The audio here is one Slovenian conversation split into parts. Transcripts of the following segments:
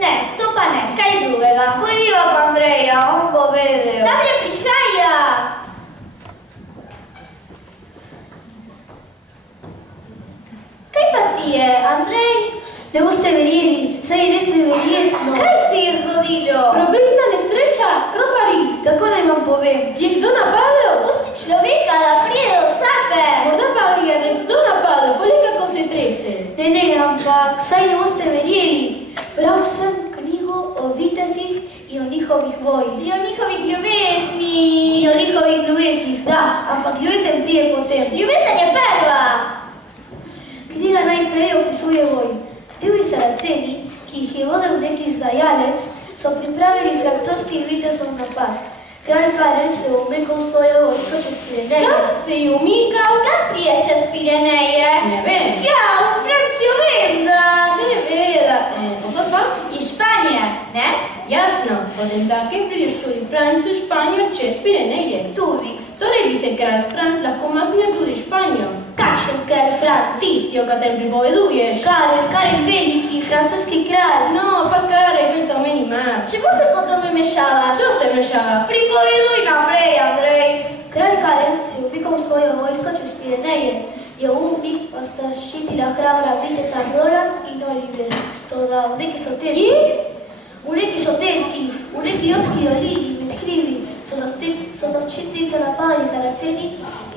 Ne, to pa ne, kaj drugega. Hodiva pa Andreja, on bo vedel. Dobre, prihajaj. Ne boste verjeli, saj je res neverjetno. Kaj se je zgodilo? Prometna nesreča, propali. Kako naj vam povem? Je kdo napadel? Pusti človeka, da pride do sebe. Morda pa je nekdo napadel, poglej kako se trese. Ne, ampak saj ne boste verjeli. Bral sem knjigo o vitezih in o njihovih bojih. In o njihovih ljubezni. In o njihovih ljubeznih, da, ampak ljubezen prije potem. Ljubezen je prva. Knjiga najprej opisuje voj. Divji Saraceni, ki jih je vodil neki izdajalec, so pripravili francoski vitezov napad. Kralj Karel se je umikal svojo vojsko čez Pireneje. Kam se je umikal? Kam prije čez Pireneje? Ne vem. Ja, v Francijo vem, da... Seveda. Kako pa? Iz Španije, ne? Jasno, potemtakem prideš tudi v Francijo, Španijo, čez Pireneje. Tudi. Torej bi se kralj Franc lahko maknil tudi Španijo. Kakšen kralj Franc? Tisti, o katerem pripoveduješ. Karel veliki, francoski kralj. No, pa Karel, kaj to meni ima? Čemu se potom vmešavaš? Što se vmešava? Pripoveduj naprej, Andrej. Kralj Karel se je umikal svojo vojsko čez Pireneje. Je umik pa sta ščitila hrabra viteza Roland in Oliver. Toda v neki Joski dolini med hribi so zaščitnice napadali Saraceni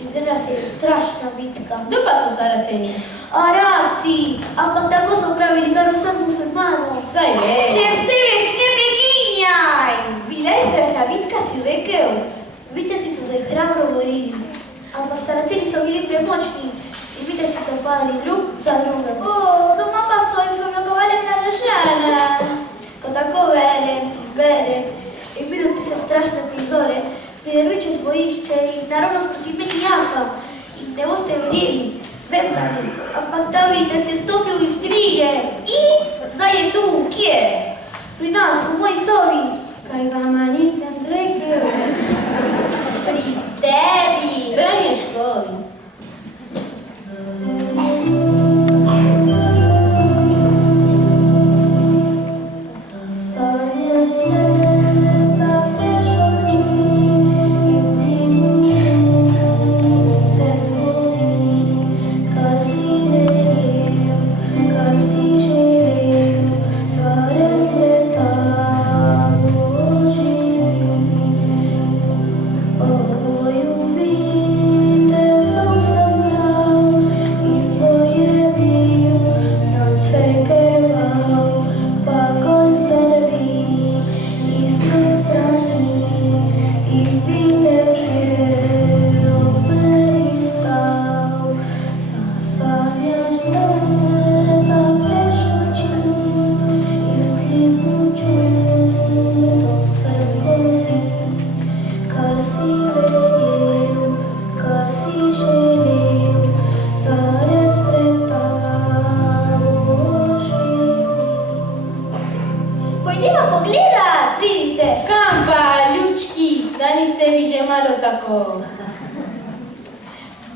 in vedela se je strašna bitka. Kdo pa so Saraceni? Arabci, ampak tako so pravili kar vsem muslimanom. Saj veš. Če vse veš, ne prekinjaj. Bila je strašna bitka, si rekel. Vitezi so se hrabro borili, ampak Saraceni so bili premočni in vitezi so padali drug za drugim. Doma pa so jim premagovali mlade žene. Ko tako berem in vidim te strašne prizore, pridem čez bojišče in naravnost proti meni jaha in ne boste verjeli. Vem, da ne, ampak ta vitez je stopil iz knjige in zdaj je tu. Kje? Pri nas, v moji sobi. Kaj vama nisem rekel? Pri tebi. Branje školi.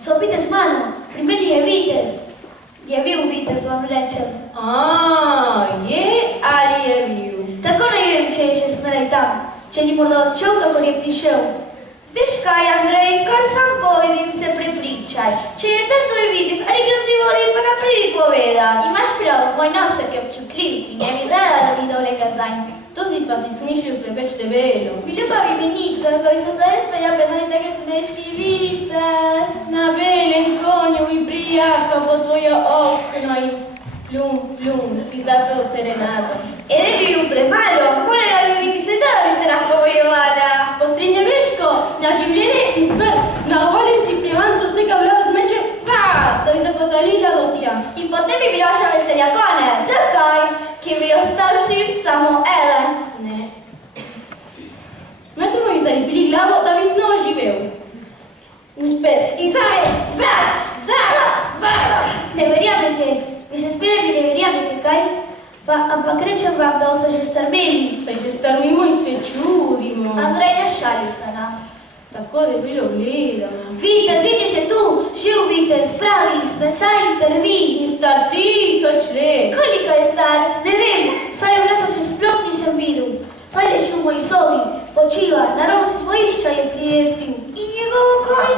So vitez mano, pri meni je vitez. Je bil vitez, vam rečem. Je ali je bil? Tako ne vem, če je še smelej tam. Če ni morda odšel, tako je prišel. Veš kaj, Andrej, kar sam povedi in se prepričaj. Če je to tvoj vitez, ali ga si vodi, pa ga pridi povedat. Imaš prav, moj nosek je občutljiv in je mi rada, da bi dole kazanj. To si pa si smišljal preveč debelo. Bilo pa bi mi nikdar, ko bi se zdaj spelja pred nami tako sneški vitez. Na belem konju i prijahal po tvoje okno i plum, ti zapeo serenado. Ne bi bil premalo, kolega bi biti sedela, bi se lahko bojevala. Postrinje Miško, na življenje in smrt, na voljo si pljevancu vsega vrlo zmeče, da bi se potalila do tja. In potem bi bila še veselja konec. Zakaj? Ki bi ostal živ samo eden. Ne. Metro bi zaribili glavo, da bi znova živel. In spet. Ne verjamete, vi se spirali ne verjamete, kaj? Ampak rečem vam, da so že strmeli. Se že strmimo in se čudimo. Andrej, ne šali se nam. Tako debelo gledamo. Vitez je tu, živ vitez, pravi, iz mesa in krvi. In star 1000 let. Koliko je star? Ne vem, saj v lesa še sploh nisem videl. Saj je šel v moji sobi, počiva, naravno se z bojišča je prijestil. In njegovo kaj?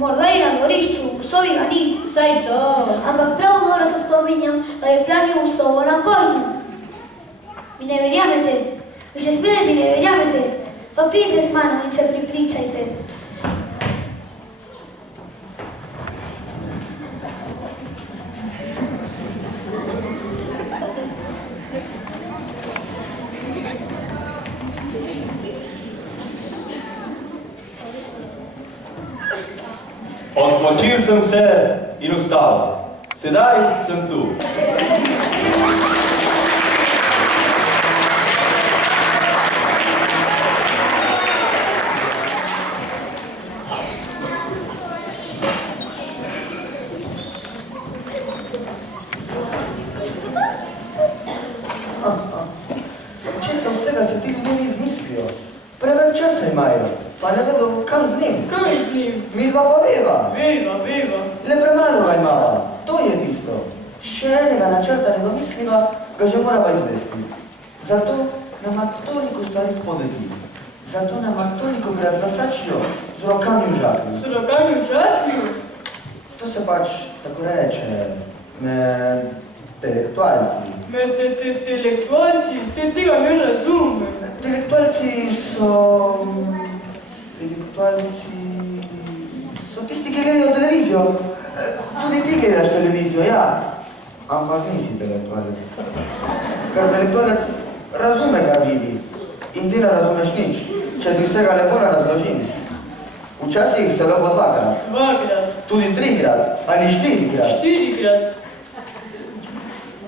Morda je na dvorišču, v sobi ga ni. Saj to. Ampak prav mora se spominjam, da je planil v sobo na konju. Mi ne verjamete? Vi še spredaj mi ne verjamete? Pa pridite s mano in se pripričajte. Odpočil sem se in vstal. Sedaj sem tu. Česa vsega se ti ljudje ne izmislijo? Preveč časa imajo, pa ne vedo, kam z njim. Kaj z njim? Midva pa veva. Veva. Le premalo ga imava, to je tisto. Še enega načrta ne domisliva, ga že morava izvesti. Zato nama toliko stvari spodleti. Zato nama toliko krat zasačijo z rokami v žaklju. Z rokami v žaklju? To se pač tako reče med intelektualci. Med intelektualci? Tega ne razumem. Intelektualci so tisti, ki gledajo televizijo. Tudi ti gledaš televizijo, ja. Ampak nisi intelektualec. Ker intelektualec razume, kar vidi. In ti ne razumeš nič, če ti vsega lepo ne razložim. Včasih se lepo dvakrat. Tudi trikrat. Ali štirikrat.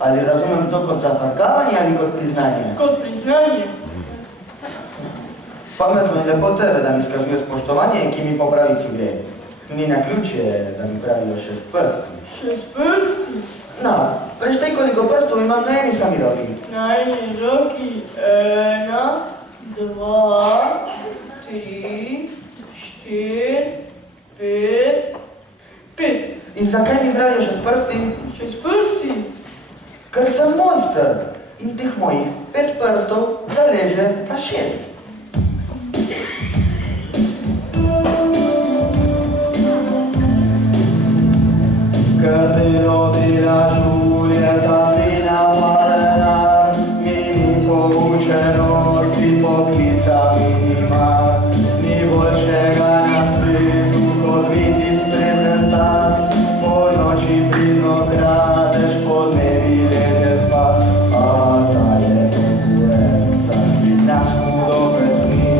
Ali razumem to kot zafrkavanje ali kot priznanje? Kot priznanje. Pametno in lepo tebe, da mi skažuje spoštovanje, ki mi po pravici gre. Ni naključje, da mi pravijo 6 prsti. 6 prsti? No, preštej koliko prstov imam na eni sami roki. Na eni roki 1, 2, 3, 4, 5, 5. In zakaj mi pravijo 6 prsti? 6 prsti? Ker sem monster in teh mojih 5 prstov zaleže za 6. Cardino di la Giulietta fino a Valenar, mi poučeno stipoklica minima, ni boljšega na svetu, kot biti sprezentant, po noči pridno kradeš, po dnevi leze spat, a ta je konkurenca, ki nas hudo presmi,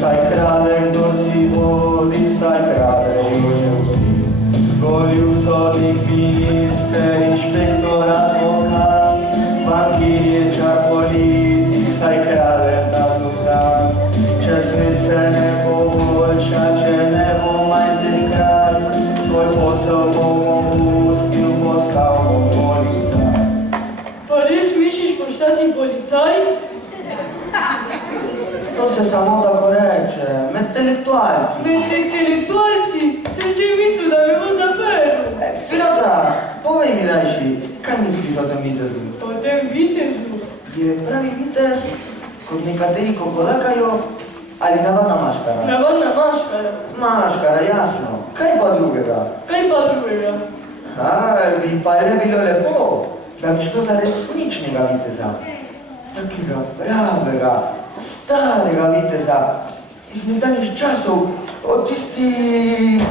saj krade, kdor si voli, saj krade, že vsi. Golju sodnik, minister, inšpektor, advokat, bankir, čar politik, saj krade ta dukat. Če svet se ne poboljša, če ne bo manj trikrat, svoj posel bom opustil, postal bom policaj. Pa res misliš postati policaj? To se samo tako reče, med intelektualci. Med intelektualci? Sem že mislil, da me bo zaprl. Sirota, povej mi rajši, kaj misliš o tem vitezu? O tem vitezu? Je pravi vitez, kot nekateri kokolakajo, ali navadna maškara? Navadna maškara. Maškara, jasno. Kaj pa drugega? Kaj pa drugega? Bi pa le bilo lepo, da bi šlo za resničnega viteza. Takega pravega, starega viteza, iz nekdanjih časov, od tistih...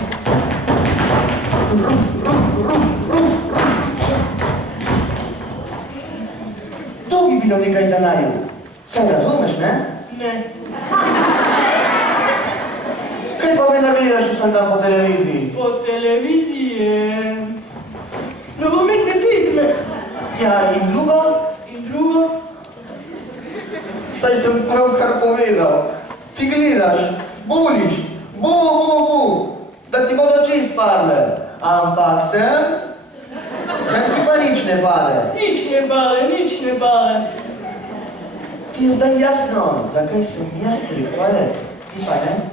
To bi bilo nekaj za naju. Saj razumeš, ne? Ne. Kaj pa me gledaš vsak dan po televiziji? Po televiziji je... nogometne tekme. Ja, in drugo? In drugo? Saj sem pravkar povedal. Ti gledaš, buliš, bu, da ti bodo oči izpadle. Ampak sem ti pa nič ne pade. Nič ne bale. Ti je zdaj jasno, zakaj sem jaz intelektualec, ti pa ne?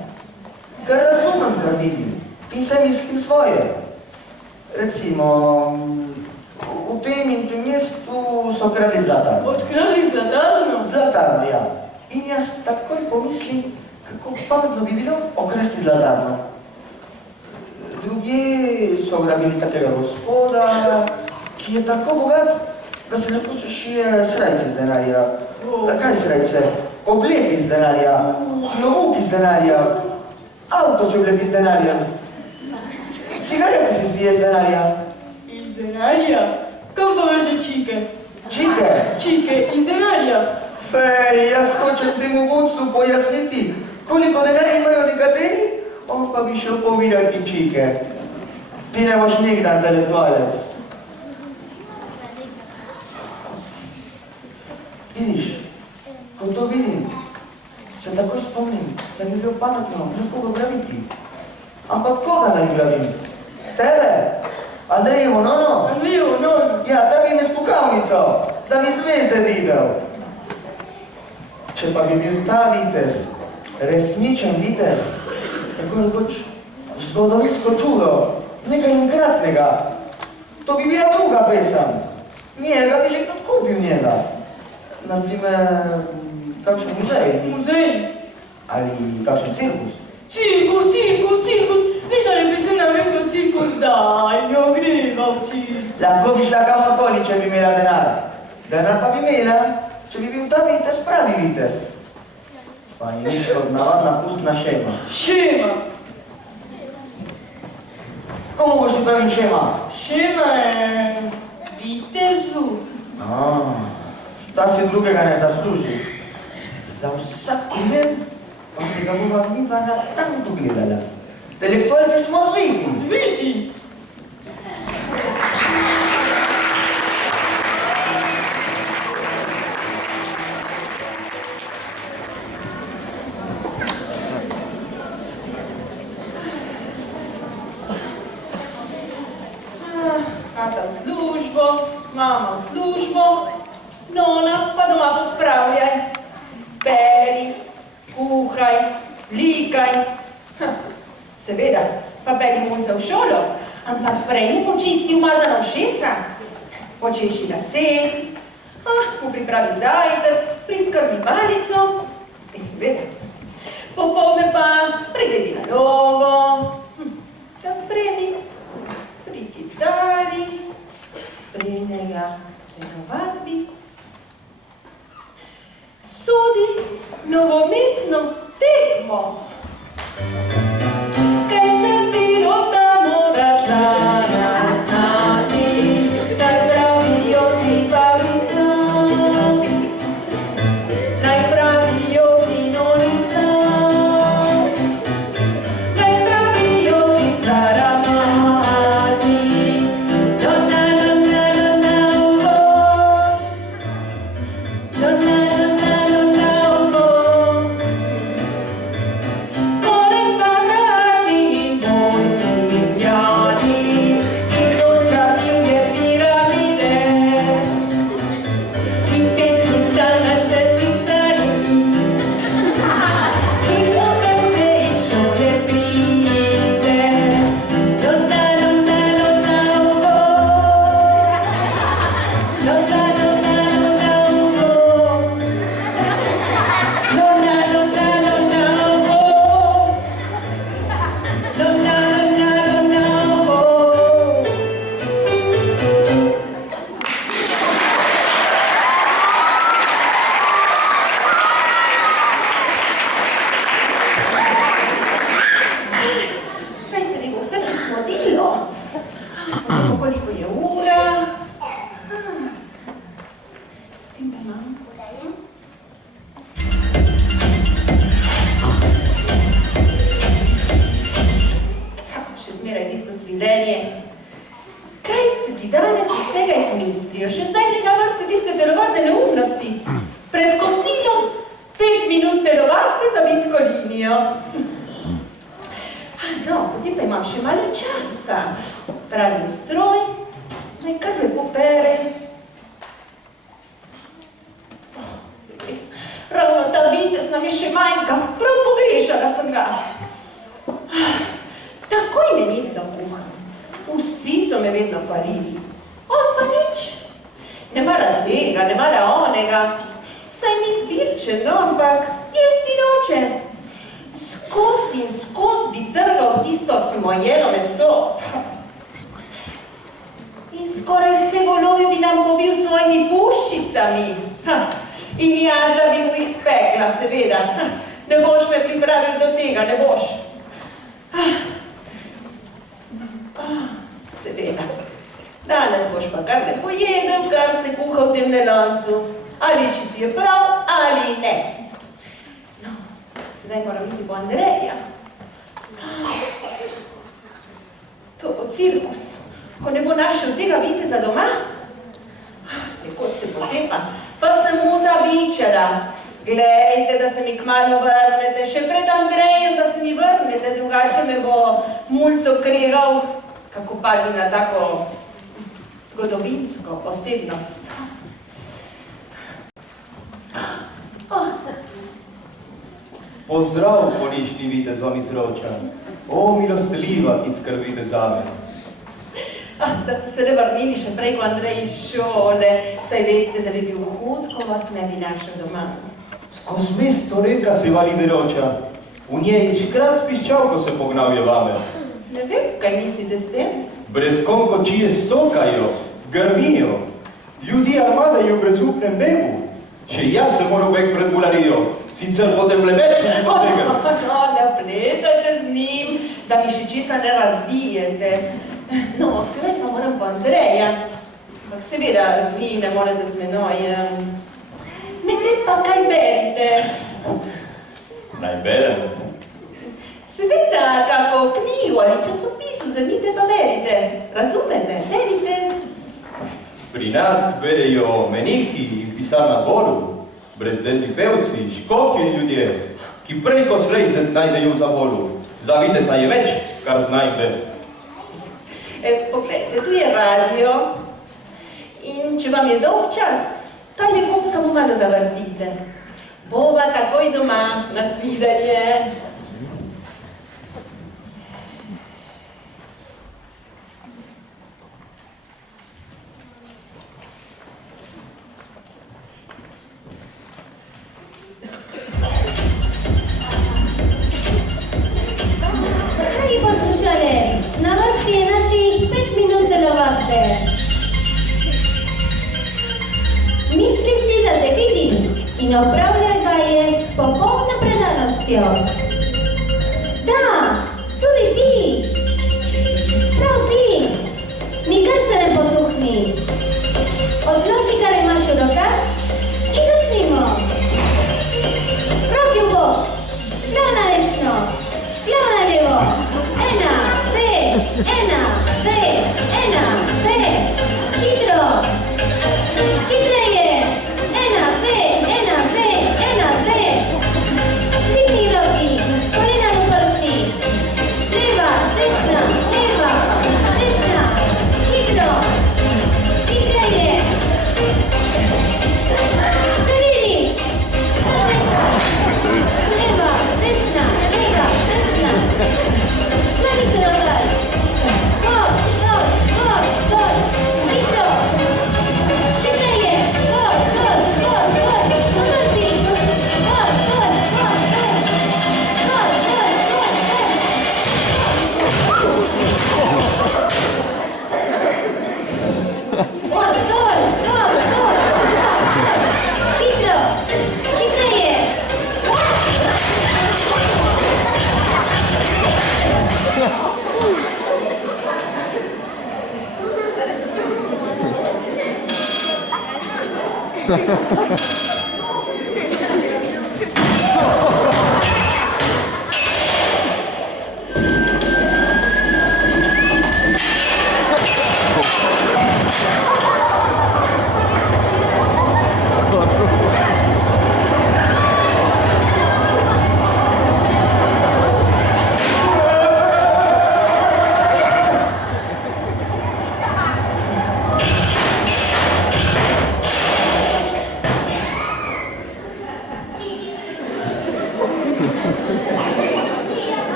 Ker razumem, kar vidim in se mislim svoje. Recimo, v tem in tem mestu so krali zlatarno. Odkrali zlatarno? Zlatarno, ja. In jaz takoj pomislim, kako pametno bi bilo okrasti zlatarno. Drugje so grabili takega gospoda, ki je tako bogat, da se lahko šije srajce iz denarja. Kaj srajce? Oblek iz denarja, klobuk iz denarja, avto se oblepi iz denarja, cigarete se zbije iz denarja. Iz denarja? Kam pa veže čike? Čike? Čike iz denarja. Fej, jaz hočem temu vodcu pojasniti, koliko denarja imajo nekateri, on pa bi šel povedati čike. Ti ne boš nikdar intelektualec. Vidiš, ko to vidim, se takoj spomnim, da bi bilo pametno nekoga graviti. Ampak koga da bi gravim? Tebe? Andrejevo nono? Andrejevo nono? Ja, da bi me s kukavnico, da bi zvezde videl. Če pa bi bil ta vitez, resničen vitez, tako rekoč zgodovinsko čudo, nekaj enkratnega, to bi bila druga pesem. Njega bi že kdo kupil njega. Naprimer, kakšen muzej. Muzej? Ali kakšen cirkus. Cirkus, cirkus, cirkus. Veš, ali bi se namesto cirkus daj, jo gregavci. Lahko bi šla kamorkoli, če bi imela denar. Denar pa bi imela, če bi bil ta vitez pravi vitez. Pa je nič kot navadna pustna šema. Šema? Komu boš ti pravil šema? Šema je vitezu. Ta si drugega ne zasluži. Za vsak primer pa se ga bova midva na tanko gledala. Intelektualci smo zviti. Zviti? Ata v službo, mama v službo, nona pa doma pospravljaj. Beri, kuhaj, likaj. Seveda, pa beri munca v šolo, ampak prej mu počisti umazana ušesa. Počeši lase, mu pripravi zajtrk, priskrbi malico. In seveda, popoldne pa pregledi nalogo, razpremi, prikitari, spremljaj ga telovadbi, sodi nogometno tekmo. Kaj se sirota moraš danes znati, kaj pravijo ti babica, naj pravijo ti nonica, naj pravijo ti stara mati. Skozi in skozi bi trgal Io tisto smojelo meso. In skoraj vse volove bi nam pobil s svojimi puščicami. In jaz, da bi mu jih spekla, seveda. Ne boš me pripravil do tega, ne boš. Seveda. Danes boš pa kar ne pojedel, kar se kuha v tem loncu. Ali če ti je prav, ali ne. No, sedaj moram iti po Andreja. To bo cirkus, ko ne bo našel tega viteza doma. Nekod se potepa, pa sem mu zabičala. Glejte, da se mi kmalu vrnete, še pred Andrejem, da se mi vrnete, drugače me bo mulco kregal, kako pazim na tako zgodovinsko osebnost. Pozdrav, ponišni vitez vam iz Roča. O, milostljiva, ki skrbite zame. Da ste se le vrnili še prej ko Andrej iz šole, saj veste, da bi bil hud, ko vas ne bi našel doma. Skoz mesto reka se vali Roča. V njej škrat s piščalko se pognal je vame. Ne vem, kaj mislite s tem? Brez konko čije stokajo, grmijo. Ljudi armadajo v brezupnem begu. Še jaz se moram beg pred bularijo, sicer potem lebečem posegel. No, ne pletajte z njim, da mi še česa ne razbijete. No, sedaj pa moram po Andreja. Ampak seveda, vi ne morete z menoj. Medtem pa kaj berite? Naj berem. Seveda, kako knjigo ali časopisu, vzemite pa berite. Razumete? Berite. Pri nas berejo menihi in pisar na dvoru, brezdelni pevci, škofje in ljudje, ki prej ko slej se znajdejo v zaboru. Za viteza je več, kar znajde. Poglejte, tu je radio in če vam je dolg čas, tale gumb samo malo zavrtite. Bova takoj doma, nasvidenje. Na vrsti je naših 5 minut telovadbe. Misli si, da te vidim in opravljaj ga je s popolno predanostjo. Da, tudi ti, prav ti, nikar se ne potruhni. Odloži, kar imaš v rokah in začnimo. Roki v bok, glav na desno, glav na levo. Ena, dve, hitro, hitreje, ena, dve, dvigni roki, kolena do prsi, leva, desna, hitro, hitreje, da vidim, leva, desna, skloni se nazaj. Hitro! Hitreje!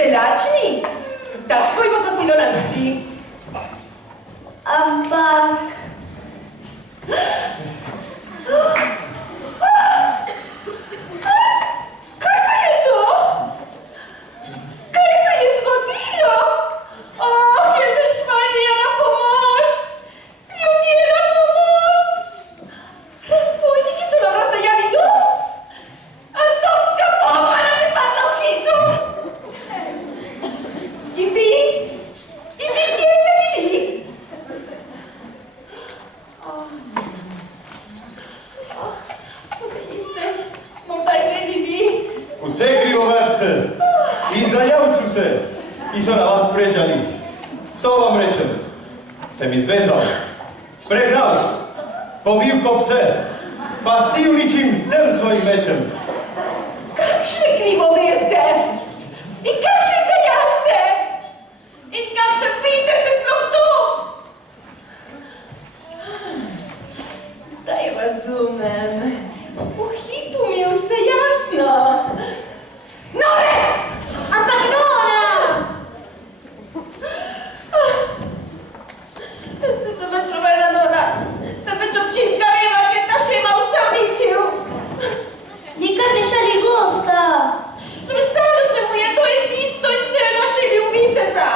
Ste lačni? Takoj bo kosilo na mizi. Ampak... Kaj pa je to? Kaj se je zgodilo? Ježiš Marija, na pomoč! Ljudje, na pomoč! Razbojniki so nam razajali dom! Atomska bomba nam je padla v hišo! In vi? Kje ste bili? Morda imeli vi? Vse krivoverce in zajavču se, ki so na vas prežali. To vam rečem, sem izvezal, pregnal, pobil ko pse, pa si uničim s tem svojim mečem. Kakšne krivoverce? In kakšne zajavce? In kakšen vidite ste sploh tu? Zdaj razumem. V hipu mi je vse jasno. Norec! Ampak Nora! Jaz nisem več nobena Nora, temveč občinska reva, ki je ta šema vse uničil. Nikar ne šali gosta! Zveselo se mu je, to je tisto in se je našelil viteza.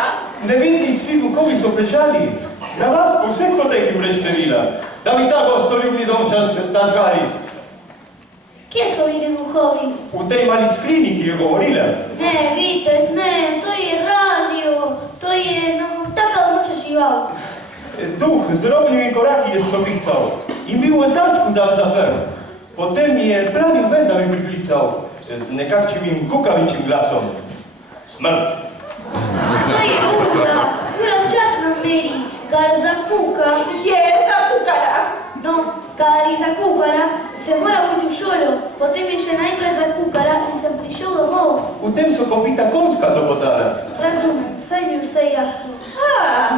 Ne vidi svi duhovi so bežali, na vas po vseh poteki preštevila, da bi ta gostoljubni dom zažgali. Kje so bili duhovi? V tej mali skrini, ki je govorila. Ne, vitez, ne, to je radio, to je, taka moča žival. Duh z robnimi koraki je stopical in bil v tačku dal zaprl. Potem mi je planil ven, da bi priklical z nekakčim kukavičim glasom. Smrt. To je ura, ura čas nam meri, kar zakuka. Je zakukala. No, kar je zakukala, se mora biti v šolo, potem je še naenkrat zakukala in sem prišel domov. V tem so popita konska dobodala. Razumem, saj mi vse jasno.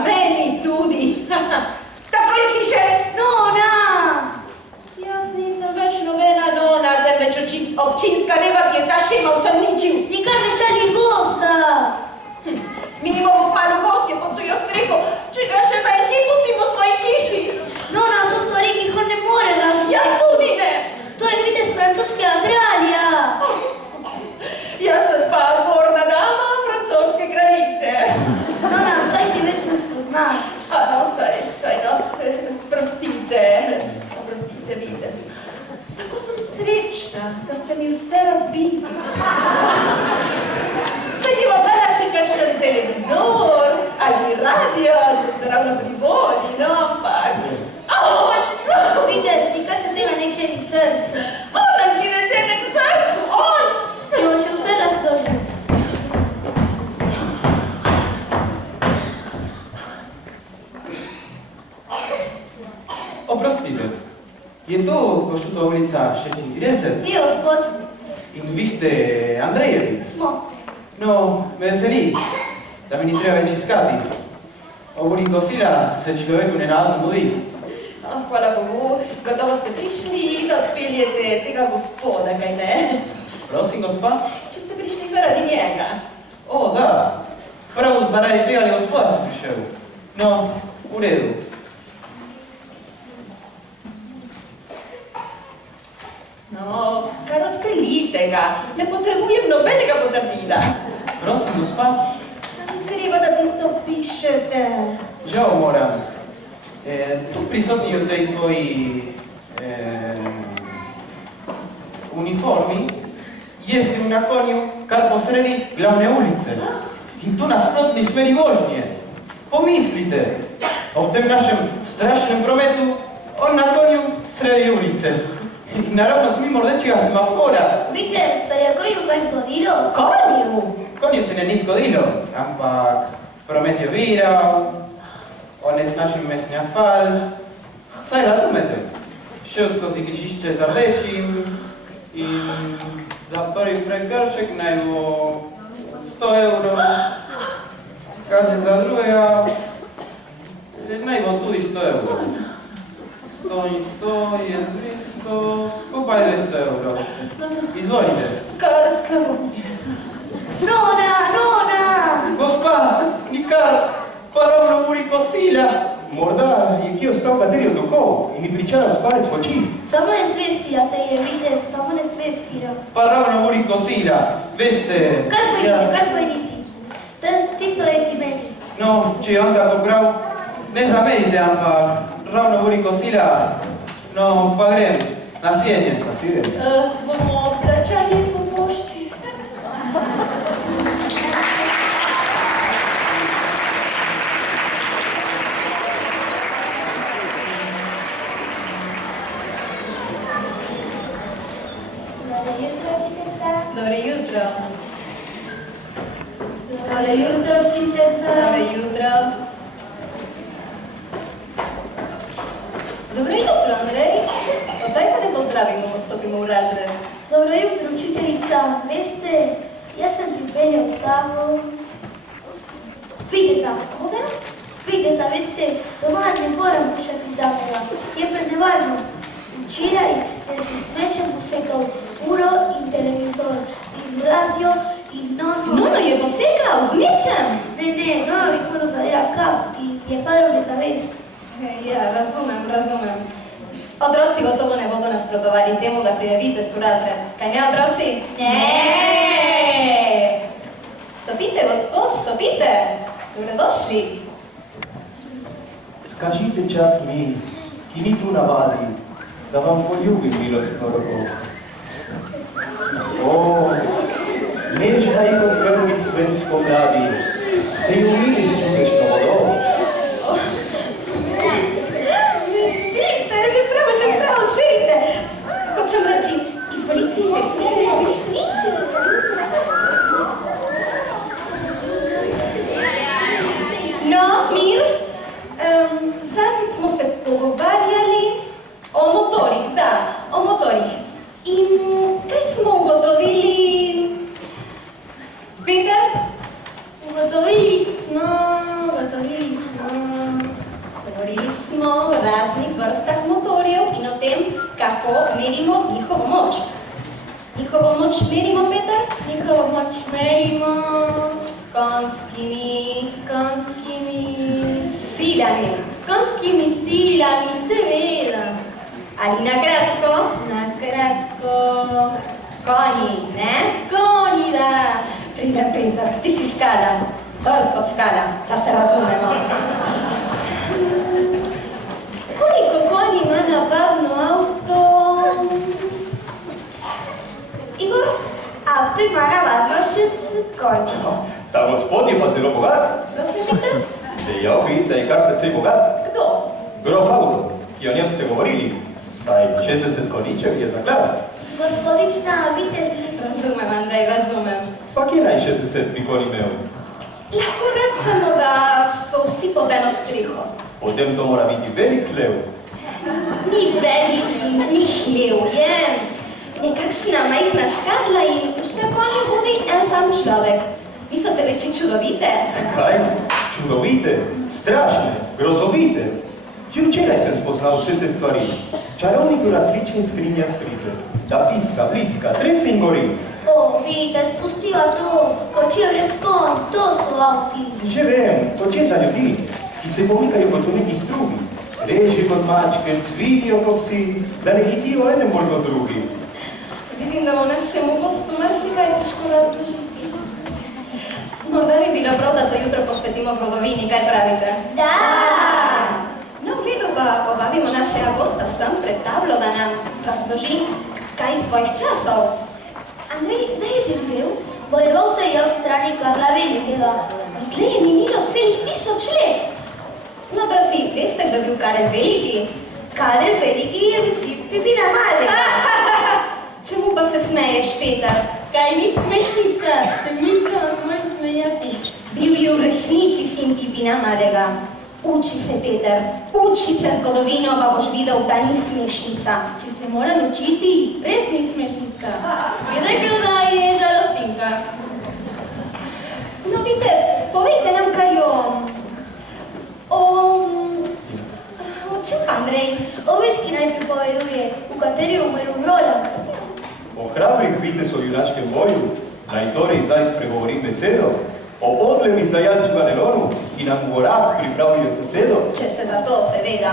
Meni tudi. Takoj iz hiše. Nona! Jaz nisem več nobena Nona, temveč občinska reva, ki je ta šema vse uničil. Nikar ne šali gosta! Mi imamo malo gostje pod tujo streho, če ga še za hip pustimo v svoji hiši. Nona, so stvari, ki jih on ne more razumeti. Jaz tudi ne. To je vitez francoskega kralja. Jaz sem pa dvorna dama francoske kraljice. Nona, vsaj ti več ne spozna. No, saj no, prostite, vitez. Tako sem srečna, da ste mi vse razbili. Saj nimam dala še kakšen televizor ali radio, če ste ravno pri vodi, no, ampak... Vitez, nikaj se tega ne čeni k srcu. On si ne žene k srcu, on! Ti bo še vse razložil. Oprostite, je to Košutova ulica 36? Ti, gospod. In vi ste Andrejevi? Smo. No, me veseli, da mi ni treba več iskati. Oburi kosila se človeku nenadno budi. Hvala Bogu, gotovo ste prišli, da odpeljete tega gospoda, kaj ne? Prosim, gospa? Če ste prišli zaradi njega. O, da. Prav zaradi tega gospoda sem prišel. No, v redu. No, kar odpeljite ga. Ne potrebujem nobenega potrdila. Prosim, gospa? Treba, da tisto pišete. Žal moram. Tu prisotni v tej svoji uniformi jezdim na konju kar posredi glavne ulice. In tu nasprotni smeri vožnje. Pomislite, ob tem našem strašnem prometu, on na konju sredi ulice. In naravno mimo rdečega semafora. Vitez, se je konju kaj zgodilo? Konju? Konju se ne ni zgodilo, ampak promet je viral, onesnažil mesni asfalt. Saj razumete, šel skozi križišče z rdečim in za prvi prekršek naj bo 100 evrov, kazen za drugega naj bo tudi 100 evrov. 100 in 100 je 200, skupaj 200 evrov. Izvolite. Kar slabo. Nona, Nona! Paravno muri kosila. Morda je kje ostal kateri od duhov in ni pričaral spalec v oči. Samo ne svestila se je, vidite, samo ne svestila. Paravno muri kosila. Veste... Kar pojediti. Tisto je ti meni. No, če je on tako prav, ne zamenite, ampak ravno muri kosila. No, pa grem. Nasvidenje. Bomo plačali po pošti. Dobro jutro. Dobro jutro, učiteljica. Dobro jutro. Dobro jutro, Andrej. Daj pa ne pozdravimo, ko stopimo v razred. Dobro jutro, učiteljica. Veste, jaz sem pripeljal samo viteza. Koga? Viteza, veste, doma ne moram pušati samega. Je prenevarno. Včeraj je si smečem posekal uro in televizor in radio in nono. Nono je posekal, z mečem. Ne, nono je malo zadela kap in je padlo nezavest. Ja, razumem. Otroci gotovo ne bodo nasprotovali temu, da prijavite v razred. Kaj ne, otroci? Ne! Stopite, gospod, stopite. Dobrodošli. Skažite čas mi, ki ni tu navadi, da vam poljubim milostno roko. O, nežna in kot prvič svensko mladi, ste jo umili s čudečno vodo. Že prav, sedite. Hočem reči, izvolite se. No, Mir, zadnjič smo se pogovarjali o motorjih, o motorjih. In kaj smo ugotovili? Peter? Ugotovili smo. Govorili smo o raznih vrstah motorjev in o tem, kako merimo njihovo moč. Njihovo moč merimo, Peter? Njihovo moč merimo S konjskimi silami. S konjskimi silami, seveda. Ali na kratko? Na kratko. Konji, ne? Konji, da. Pride, Peter, ti si skala. Toliko od skala, da se razumemo. Koliko konji ima navadno avto? Igor? Avto ima navadno 60 konj. Ta gospod je pa zelo bogat. Prosim, Peter? Dejal bi, da je kar precej bogat. Kdo? Grof Auto, ki o njem ste govorili. Saj 60 koničev je zaklad. Gospodična, vitez mislim. Razumem, Andrej, razumem. Pa kje naj 60 nikoli imel? Lahko rečemo, da so vsi pod eno striho. Potem to mora biti velik hlev. Ni velik, ni hlev, je nekakšna majhna škatla in vse konje vodi en sam človek. Niso te reči čudovite? Kaj? Čudovite, strašne, grozovite. Že včeraj sem spoznal vse te stvari. Čarovnik v različnih skrinjah skrite. Da piska, bliska, trese in gori. O, vidite, spustila to, kočijo brez konj, to so avti. Že vem, to če za ljudi, ki se pomikajo kot v neki strugi. Reži kot mačke, cvidijo kot psi, da ne hitijo eden bolj kot drugi. Vidim, da v našemu gostu marsikaj težko razložiti. Morda bi bilo prav, da to jutro posvetimo zgodovini, kaj pravite? Da! No, v redu pa povabimo našega gosta sem pred tablo, da nam razloži kaj iz svojih časov. Andrej, kdaj je že živel? Bojeval se je v strani Karla Velikega. Tle je minilo celih 1000 let. No, otroci, veste, kdo je bil Karel Veliki? Karel Veliki je bil si Pipina Malega. Čemu pa se smeješ, Peter? Kaj ni smešnica, se mislim, da smo smejati. Bil je v resnici sin Pipina Malega. Uči se, Peter, uči se zgodovino, pa boš videl, da ni smešnica. Če se mora naučiti, res ni smešnica. Bi rekel, da je žalostinka. No, vitez, povejte nam kaj o čem, Andrej? O vitki naj pripoveduje, v kateri je umrl Roland. O hrabrih vitez o junaškem boju, naj torej zdaj spregovorim besedo. Opodle mi zajančila Neronu i nam u Gorak pripravio sosedo. Če ste za to, seveda.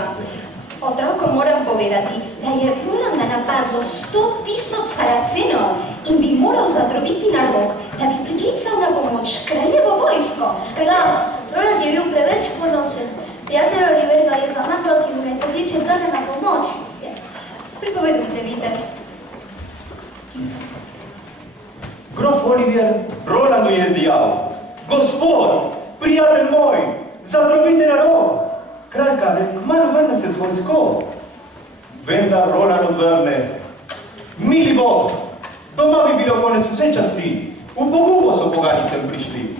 Otrokom moram povedati, da je Rolanda napadlo 100.000 Saracenov in bi moral zadrobiti narok, da bi priklical na pomoč kraljevo vojsko. Da, Roland je bil preveč ponosen. Prijatelj Oliverga je zamahnil in me pokliče kar na pomoč. Pripovedujte, vitez. Grof Olivier Rolandu je dejal: Gospod, prijatelj moj, zadrobite narod. Kralj kaže, kmalu vrne se z vojsko. Vendar Roland odvrne: Mili Bog, doma bi bilo konec vse časti. V pogubo so pogani sem prišli.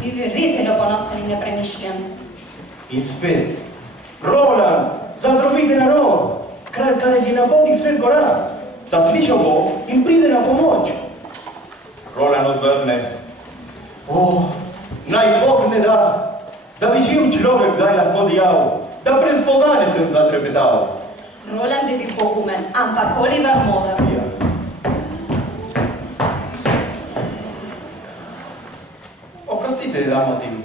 Bil je res zelo ponosen in nepremišljen. In spet: Roland, zadrobite narod. Kralj kaže, je na poti svet gora. Zaslišal bo in pride na pomoč. Roland odvrne: O, naj Bog ne da, da bi živ človek zdaj lahko dejal, da pred pogane sem zatrepetal. Roland je bil pogumen, ampak Oliver moder. Ja. Oprostite, da motim.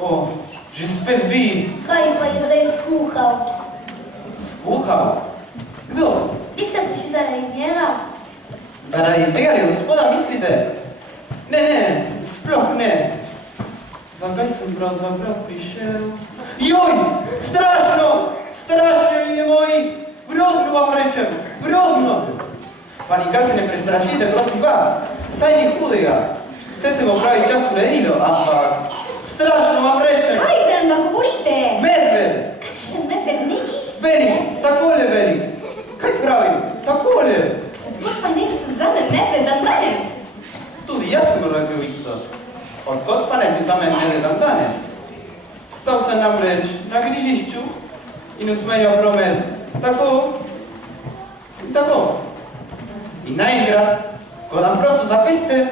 O, že spet vi. Kaj pa je zdaj skuhal? Skuhal? Kdo? Vi ste prišli zaradi njega? Zaradi tega li gospoda mislite? Ne, sploh ne. Zakaj sem pravzaprav prišel? Joj, strašno! Strašno je moji! Grozno vam rečem, grozno! Pa nikar se ne prestrašite, prosim pa, saj ni hudega. Vse se bo pravi čas uredilo, ampak strašno vam rečem. Kaj vam da govorite? Medved! Kakšen medved neki? Veli, takole veli. Kaj pravim? Takole. Odkot pa ne se zame medved dan danes? Tudi jaz sem rekel isto. Odkot pa ne se zame medved dan danes? Stal sem namreč na križišču in usmerjal promet tako in tako. In naenkrat, ko nam prosto zapeste,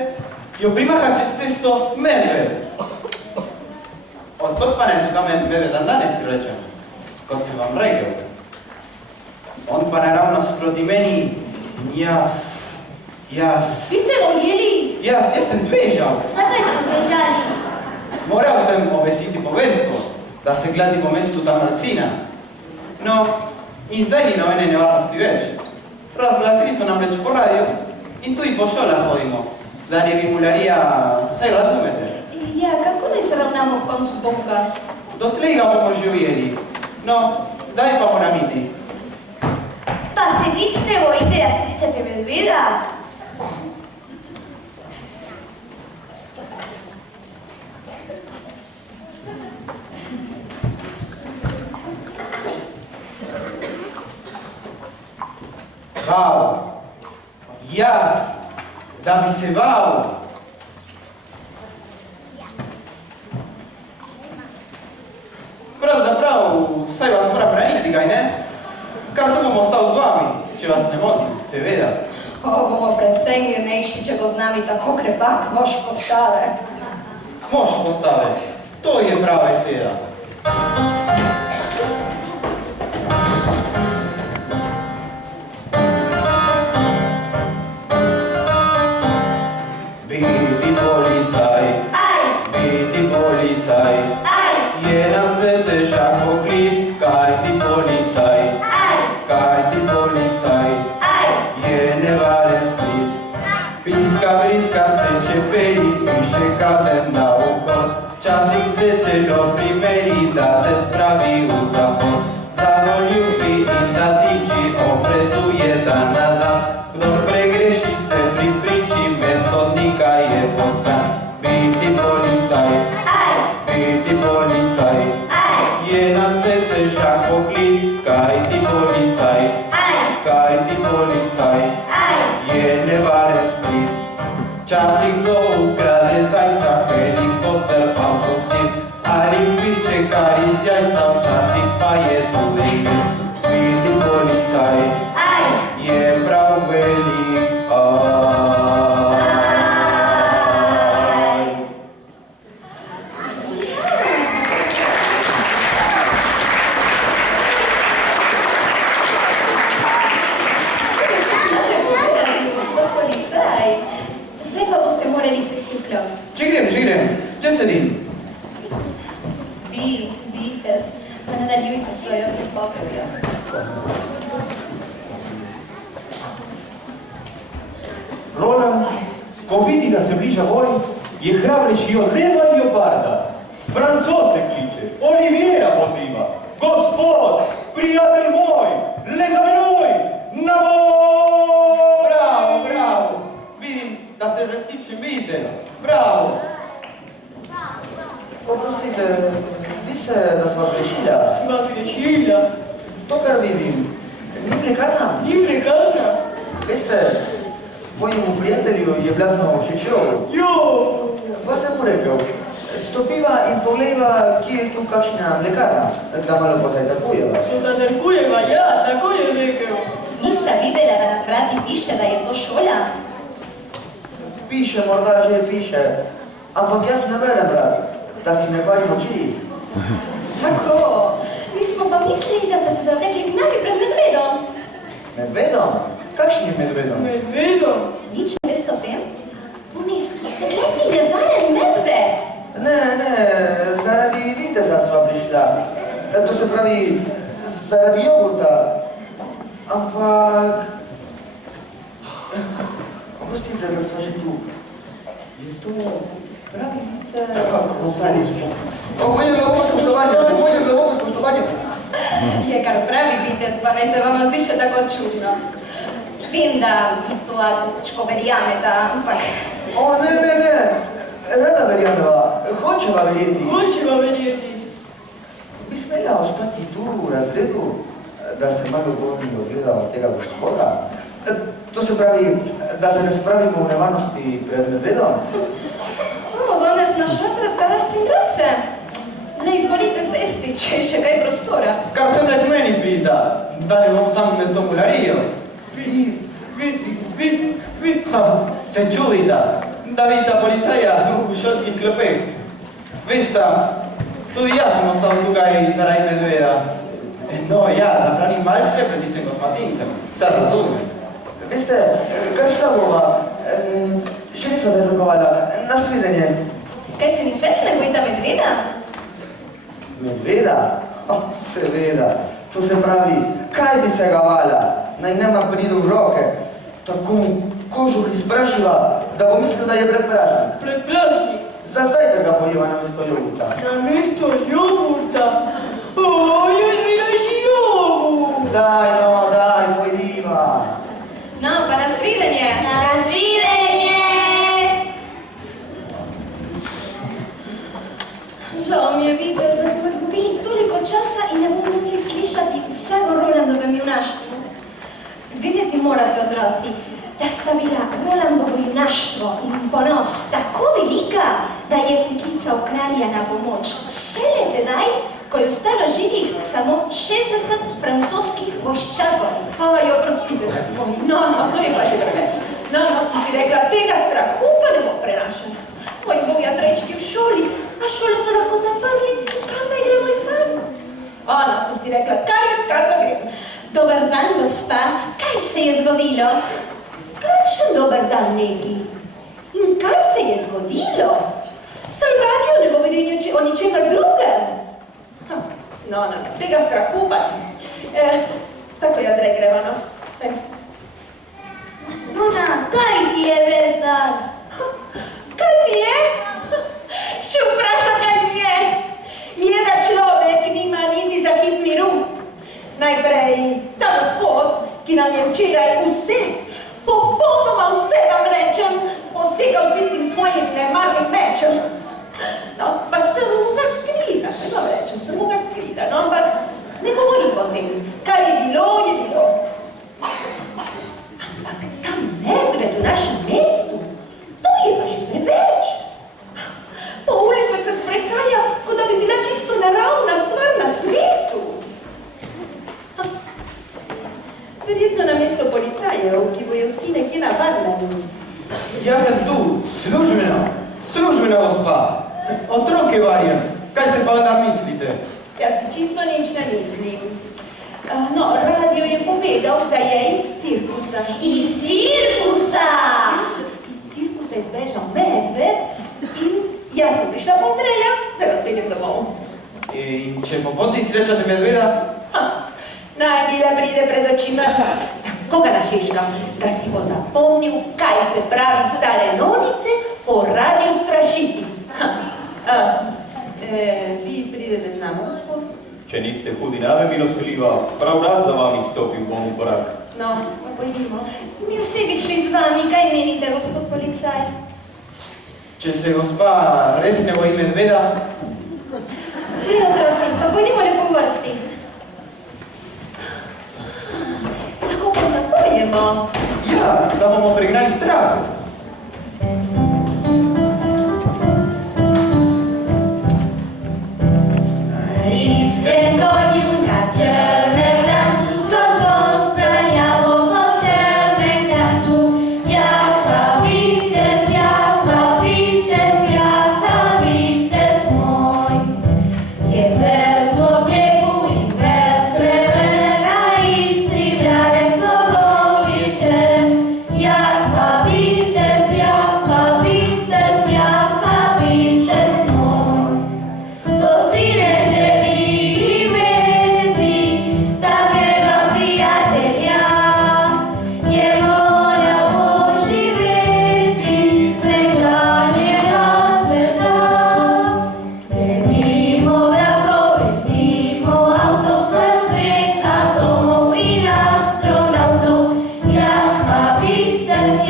jo primaha čez cesto medved. Odkot pa ne se zame medved dan danes, si rečem, kot sem vam rekel. On pa naravnost proti meni in jaz. Vi ste ga ujeli? Jaz sem zbežal. Zakaj ste zbežali? Moral sem obvestiti poveljstvo, da se gladi po mestu ta malcina. No, in zdaj ni nobene nevarnosti več. Razglasili so namreč po radiju in tudi po šolah hodimo, da ne bi mularija, saj razumete. Ja, kako ne se ravnamo v koncu Boga? Dotlej ga bomo že ujeli. No, zdaj pa moram iti. Pa se nič ne bojite, da sličate medveda? Bal. Jaz, da bi se bal. Pravzaprav, saj vas mora braniti, kaj ne? Kar tu bom ostal z vami, če vas ne motim, seveda. Bomo predvsej mirnejši, če bo z nami tako krepak mož postave. Mož postave, to je prava beseda. Biti policaj, biti policaj, je nam vse težak poklic, kaj ti policaj, je nevaren sklic. Piska, briska se čepeli, piše kazen na oko, včasih se celo primeri, da te spravi v zapor. Zavoljubi in da tiči, oprezuje dan na dan, kdor pregreši se pri priči, med sodnika je postan. Biti policaj, je nam vse težak poklic, kaj ti policaj, je nevaren sklic. Včasih kdo ukrade zajca, helikopter, avtosir, ali piče kar iz jajca, včasih pa je tudi mir. Biti policaj, je prav velik Zdaj pa boste morali vidi da se bliža voj, je hrabrejši od leva in leoparda. Francoz se kliče, Oliviera poziva. Gospod, prijatelj moj, le za menoj, na boj! Bravo, bravo! Vidim da ste resnični vitez. Bravo! Oprostite, zdi se, da sva grešila. Sva grešila. To, kar vidim, ni mlekarna. Ni mlekarna. Veste, mojemu prijatelju je blazno všečeval. Jo! Pa sem mu rekel, stopiva in poglejva, kje je tu kakšna mlekarna, da malo pozajtrkujeva. Pozajtrkujeva, ja, tako je rekel. Nista videla, da na vrati piše, da je to šola? Piše, morda že piše, ampak jaz ne verjam, brat, da si ne kvarim oči. Tako, mi smo pa mislili, da ste se zatekli k nami pred medvedom. Medvedom? Kakšen je medvedom? Medvedom? Nič ne veste o tem? Mislite, gledi, nevaren medved. Ne, zaradi viteza sva prišla. To se pravi, zaradi jogurta. Ampak... Oprostite, da sva že tu. Je to pravi vitez? Moje globoko spoštovanje. Je kar pravi vitez, pa ne se vam zdi še tako čudno. Vem, da to Atočko verjamete, ampak... O, ne. Rada verjameva. Hočeva verjeti. Hočeva verjeti. Bi smela ostati tu v razredu, da se malo bolj ogledala tega gospoda? To se pravi, da se ne spravimo v nevarnosti pred medvedom? Danes naš razred kar rase. Ne izvolite sesti, če je še kaj prostora. Kar sem le k meni prida, da ne bom sam med to mularijo. Vi. Se čuli da vidite policaja v šolskih klopeh. Veste, tudi jaz sem ostal tukaj zaradi medveda. No ja, da branim malčke pred tistim kosmatincem. Sad razumem. Veste, kaj šla bova? Še nisem zadrugovala. Nasvidenje. Kaj se nič več ne bojite medveda? Medveda? Seveda. To se pravi, kaj bi se ga vala? Naj nema pridu v roke. Tako kožuh izprašiva, da bo mislil, da je predpražnik. Predpražnik? Za zajtrk ga pojeva na mesto jogurta. Na mesto jogurta? Jaz bi rajši jogurt. Daj, pojiva. No, pa nasvidenje. Nasvidenje! Žal mi je videti, da smo izgubili toliko časa in ne bomo mogli slišati vse o Rolandovem junaštvu. Videti morate, otroci, da sta bila Rolandovo junaštvo in ponos tako velika, da je priklical kralja na pomoč. Šele tedaj, ko je ostalo živih samo 60 francoskih voščakov. Oprostite, no, to je pa že preveč. No, sem si rekla, tega strahu pa ne bo prenašala. Moji boji Andrejčki v šoli, a šolo so lahko zaprli, kam naj gremo in fan? Sem si rekla, kaj iskat pa gremo? Dobar dan, gospa. Kaj se je zgodilo? Kakšen dober dan, neki. In kaj se je zgodilo? Saj radio ne govori o ničemer drugem. No, tega strahu pa ni. Tako je, Andrej, greva, no. Nuna, kaj ti je vedar? Kaj mi je? Še vpraša, kaj mi je? Mi je, da človek nima niti za hip miru. Najprej ta gospod, ki nam je včeraj vse, popolnoma vse vam rečem, posegal s tistim svojim nemarnim mečem. No, pa sem mu ga skrila, sem vam rečem, sem mu ga skrila, no, ampak ne govorim o tem. Kar je bilo, je bilo. Ampak ta medved v našem mestu, to je pa že preveč. Po ulicah se sprehaja, kot da bi bila čisto naravna stvar na svetu. Verjetno na mesto policajev, ki bojo vsi nekje navadnani. Jaz sem tu, službena gospa. Otroke varjam. Kaj se pa vendar mislite? Jaz si čisto nič ne mislim. No, radio je povedal, da je iz cirkusa. Iz cirkusa! Iz cirkusa je zbežal medved in jaz sem prišla po Andreja, da ga odpeljem domov. In če po poti srečate medveda? Najdila pride pred očima, koga našeškam, da si bo zapomnil, kaj se pravi stare nonice po radiju strašiti. Vi pridete z nami, gospod? Če niste hudi name, milostljiva, prav rad za vami stopil bom v korak. No, pa pojdimo. Mi vsi bi šli z vami, kaj menite, gospod policaj? Če se gospa res ne boji medveda, Pri otroci, pa pojdimo lepo v vrsti. Lahko pa zapojemo. ja, da bomo pregnali strah. Listem koniu na czernem rancu, sozło spraniało po sermem krancu. Jachwa wites mój. Je bez złodzieju i bez srebrna istri bradek zolo wieczerem. Jachwa wites mój. To si neželíme takého priateľa, je moja oživieť celého sveta. Mimo vlakov, mimo autoprostried, atomov i astronautov. Jachwa wites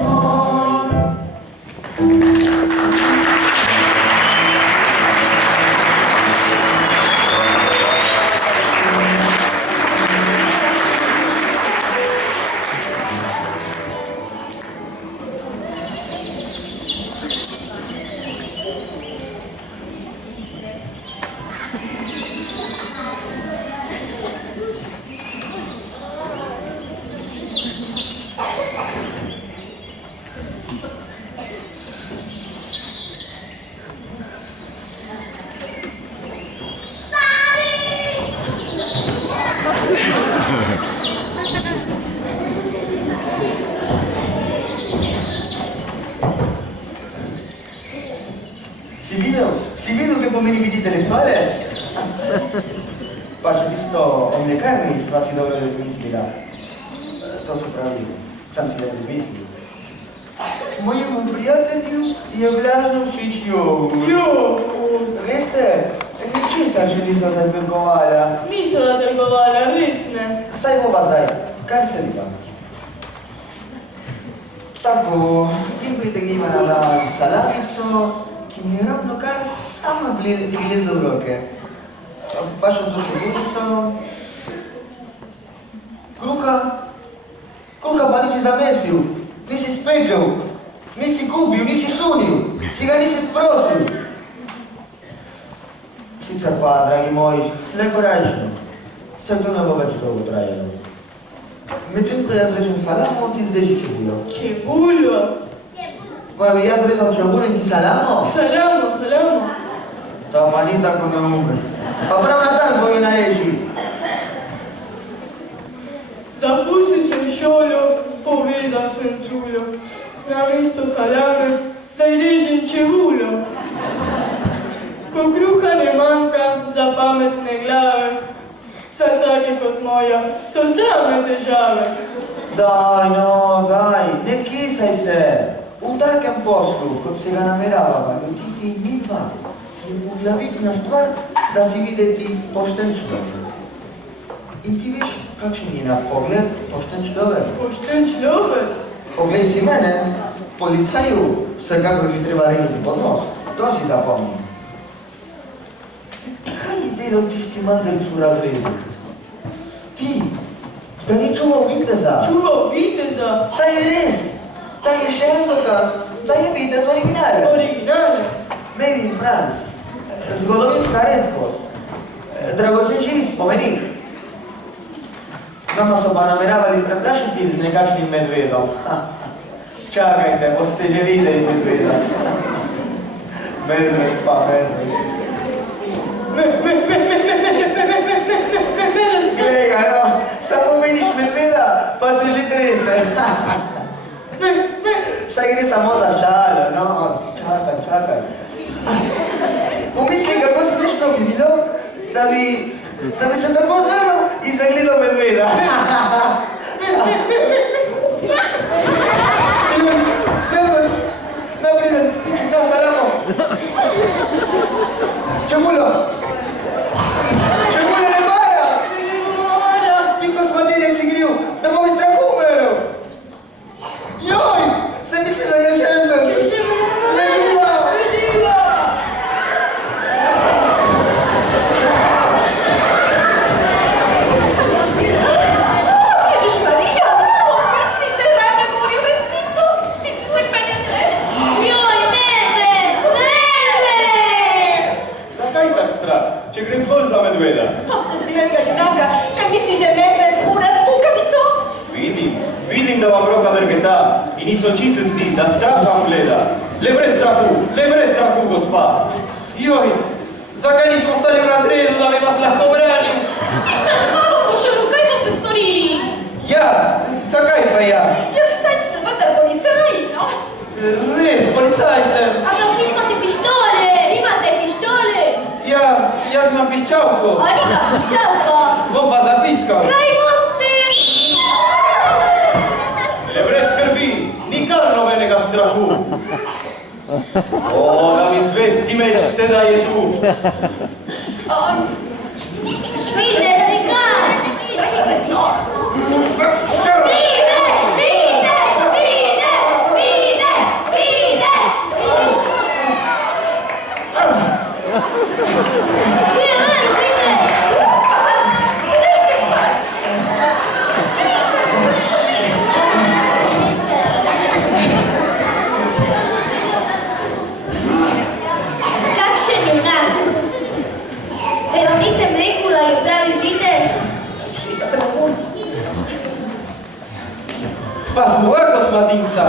mój. Si vedo che pomeni vidite le toalete? Pace visto omne carni, sva si doveva smislila. To sopravvivo, sam si doveva smislila. Моему приятелю является шичью. Veste, nici s-a želi să se târgovalea. Nici la târgovalea, risne. Sai mu vas dai, care se riva? Tako, im pritegnima na salamico, ki mi je ravno kar sama prilezla v roke. Vašo dušo dušo. Kruha pa nisi zamesil, nisi spekel, nisi kupil, nisi sunil, si ga nisi sprosil. Sicer pa, dragi moji, lepo rečeno, vse to ne bo več dolgo trajalo. Medtem ko jaz rečem salamo, ti zdeži čebulo. Čebuljo. Jaz rezam čebulo in ti salamo? Salamo. To pa ni tako neumen. Pa prav na dan bojo nareži. Zapustil sem šolo, povezal sem culjo. Namesto salame, zdaj režem čebuljo. Ko kruha ne manjka za pametne glave, vsaj take kot moja, so same težave. Daj, no, daj, ne kisaj se. V takem poslu, kot se ga nameravava lotiti mi dva, je poglavitna stvar, da si videti pošten človek. In ti veš, kakšen je na pogled pošten človek? Pošten človek? Poglej si mene, policaju, vsekakor mi treba reniti pod nos. To si zapomni. Kaj je delal tisti mandelc v razredu? Ti, da ni čuval viteza. Čuval viteza? Saj je res. Saj je še en dokaz, da je vitez originalen. Originalen? Made in France. Zgodovinska redkost. Dragocen živi spomenik. Nama so pa nameravali prepdašiti z nekakšnim medvedom. Čakajte, boste že videli medveda. Medved pa medved. Glej ga, no, samo vidiš medveda, pa se že trese. Saj gre samo za šalo, no, čakaj. Pomisli, kako smešno bi bilo, da bi se tako zelo I saglito medveda. Например, сейчас саляму. Чемуля! Чемуля не мая! Тільки смотри, як сігрів, да мов страху маю! Йой! Самі сюди я жембе! Слежила! Ježiš Marija, pomislite, rade moju resnico, stignite se k meni treći. Joj, medved! Medved! Zakaj tak strah? Če gre zgolj za medveda. Velika junaka, kaj misliš, že medved mora s kukavico? Vidim, da vam roka drgeta in iz oči se zdi, da strah vam gleda. Le brez strahu, gospa. Joj, zakaj nismo stali v razredu, da bi vas lahko branil? Ti šta tvojo košaru, kaj boste storili? Jaz? Zakaj pa jaz? Jaz saj ste vendar policaji, no? Res, policaj sem. Ampak vi imate pištole! Imate pištole! Jaz imam piščalko. On ima piščalko! Bom pa zapiskal. Kaj boste? Le brez skrbi, nikar nobenega strahu. O, da mi zvesti meč sedaj je tu. Vide, slikar! Kakšen junak? Evo, nisem rekla, je pravi vitez. Pa smo kosmatinca.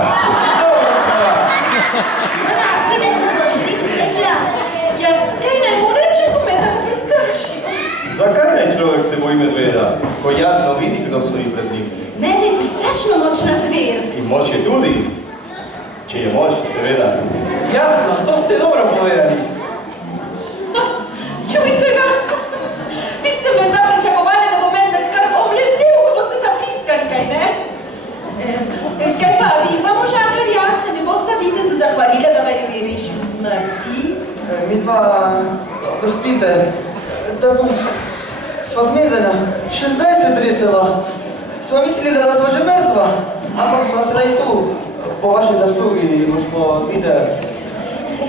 Vitez, nisem rekla. Ja, kaj ne mu reče, ko me tako prestraši? Zakaj naj človek se boji medveda, ko jasno vidi, kdo stoji pred njim? Medved je strašno močna zver. In moč je tudi, če je moč, seveda. Jasno, to ste dobro povedali. Čujte ga! Vi ste menda pričakovali, da bo medved kar omletel, ko boste zapiskali, kaj ne? Kaj pa, vi pa možakar jaz se ne boste vitezu zahvalila, da vam je rešil smrti? Mi dva, prostite, tako sva zmedena, še zdaj se tresela. Sva mislili, da sva že mrtva, ampak sva sedaj tu, po vaši zaslugi, gospod Vitez.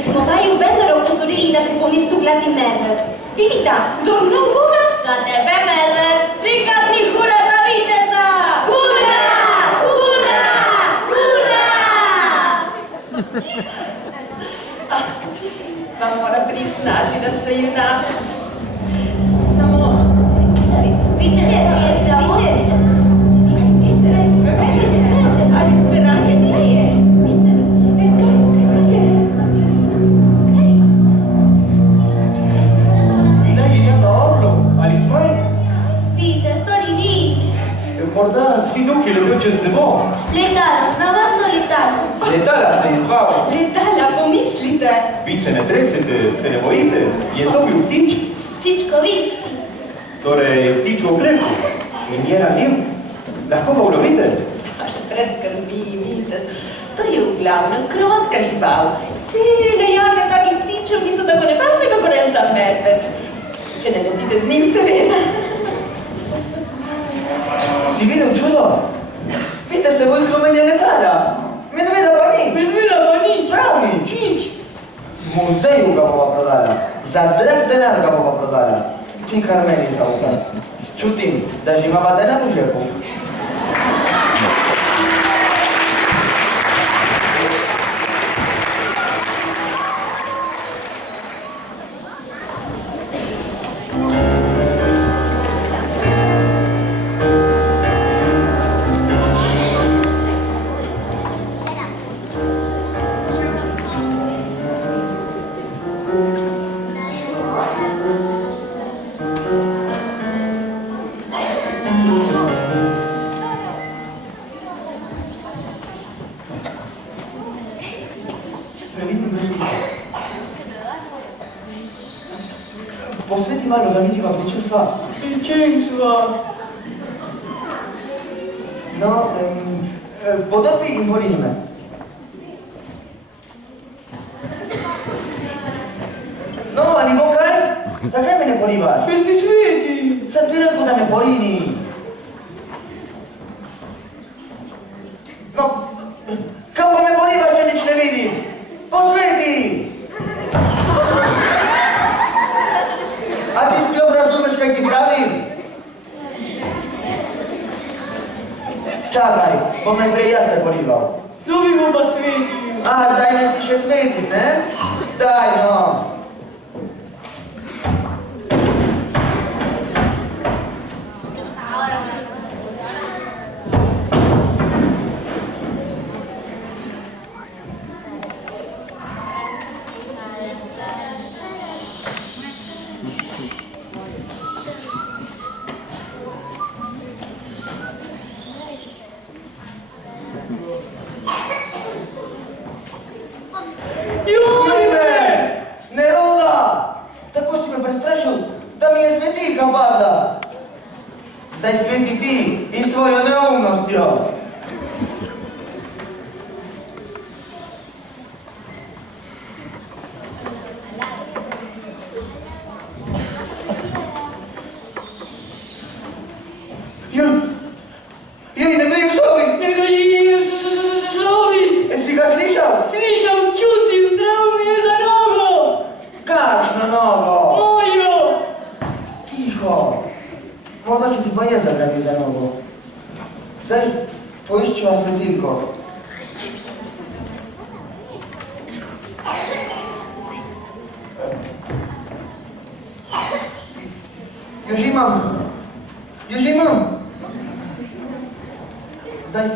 Smo vaju vendar opozorili, da se po mestu glati medved. Vidite, kdor mnog Boga? Za tebe, medved. Trikratni hura za viteza! Hurra! Hurra! Hurra! Vam moram priznati, da ste junak. Samo, Vitez, je samo? ali ste ranjeni? Naj je na orlu, ali zmaj? Vitez, to ni nič. Morda spiduk je letel čez nebo. Letalo, navadno letalo. Letala se je zval. Letala, pomislite. Vi se ne tresete, se ne bojite. Je to bil ptič? Ptičkovinski. Torej, ptič v oklepu. In je ranljiv. Lahko ga ulovite. Brez skrbi, vidite, to je v glavnem krotka žival. Cele jage takih ptičev niso tako nevarne, kako en sam medved. Če ne letite z njim, seveda. Si videl čudo? Vitez se boji klomenje letala. Medveda pa nič. Medveda pa nič. Prav nič. Nič. Muzeju ga bova prodala. Za drag denar ga bova prodala. Ti kar meni zaupaj. Čutim, da že imava denar v žepu. Posveti malo, da vidiva, pri čem se fa? E ce si fa? No, potete impolime. No, ali vocai? Sa che me ne poliva? Per ti sveti! Sentire tu da me polini. No, campo me poliva che ne ce ne vedi? Posveti! A ti ti obrazumeš kaj ti pravim? Čakaj, bom najprej jaz te polival. Dove mi pa sveti? A, zdaj ne ti še svetim, ne? Daj, no. Zdaj sveti ti i svojo neumnostjo. Joj, ne daju sovi! Ne daju sovi! Jesi ga slišal? Slišal, čutim, zdravo mi je za nogo! Kakšno nogo? Mojo! Tiho! Morda si ti pa je zagrabil za nogo. Zdaj, poiščiva svetilko. Još imam. Zdaj,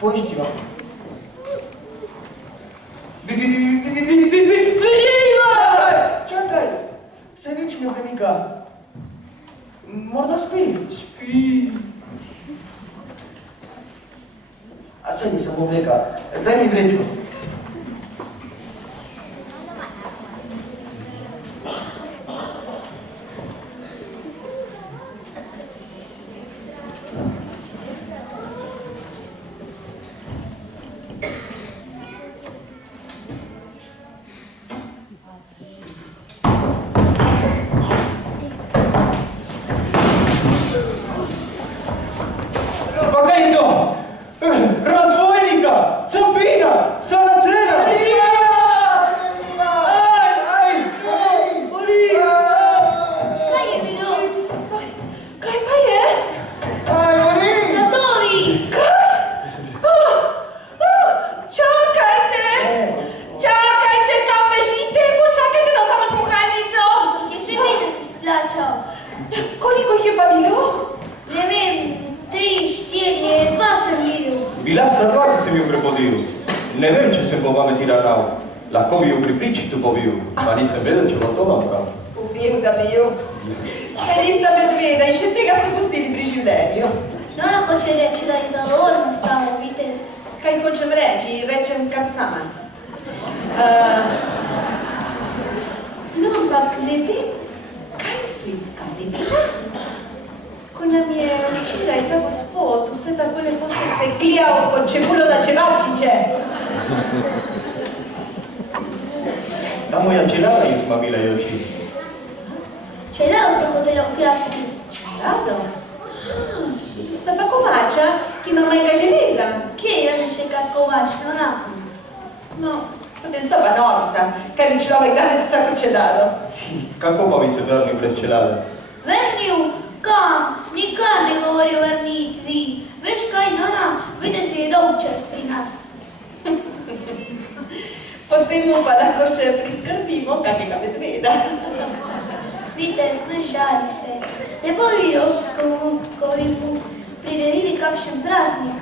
poiščiva. Sveživa! Čakaj, se nič ne premika. Morda spi. Spi. A se nisem obleka. Daj mi vrečo. Bila sta dva, ki sem ju prepodil. Ne vem, če sem po vame tiranal. Lahko bi ju pri priči tu povil, pa nisem vedel, če bo to naprav. Ubil da bi ju. Se nista medveda in še tega ste pustili pri življenju. Nora hoče reči, da je zadovoljno stalo, vitez. Kaj hočem reči? Rečem kar sama. No, ampak ne vem, kaj so iskali pri nas? Ko nam je včeraj ta gospod vse tako lepo se sekljal kot čebulo za čevapčiče. Ta moja čelada ju smavila oči. Čelado ste hotela ukrasti. Čelado? Sta pa kovača, ki ima majka železa. Kje je ne še kak kovač, Nora? No, potem sta pa norca, kaj bi človek danes tako čelado. Kako pa bi se vrnil brez čelade? Vrnil? Kam? Nikar ne govori o vrnitvi. Veš kaj, Nora? Vitez je dolg čas pri nas. Potem mu pa lahko še priskrbimo kakega medveda. Vitez, ne šali se. Ne bo videl, ko bi mu priredili kakšen praznik.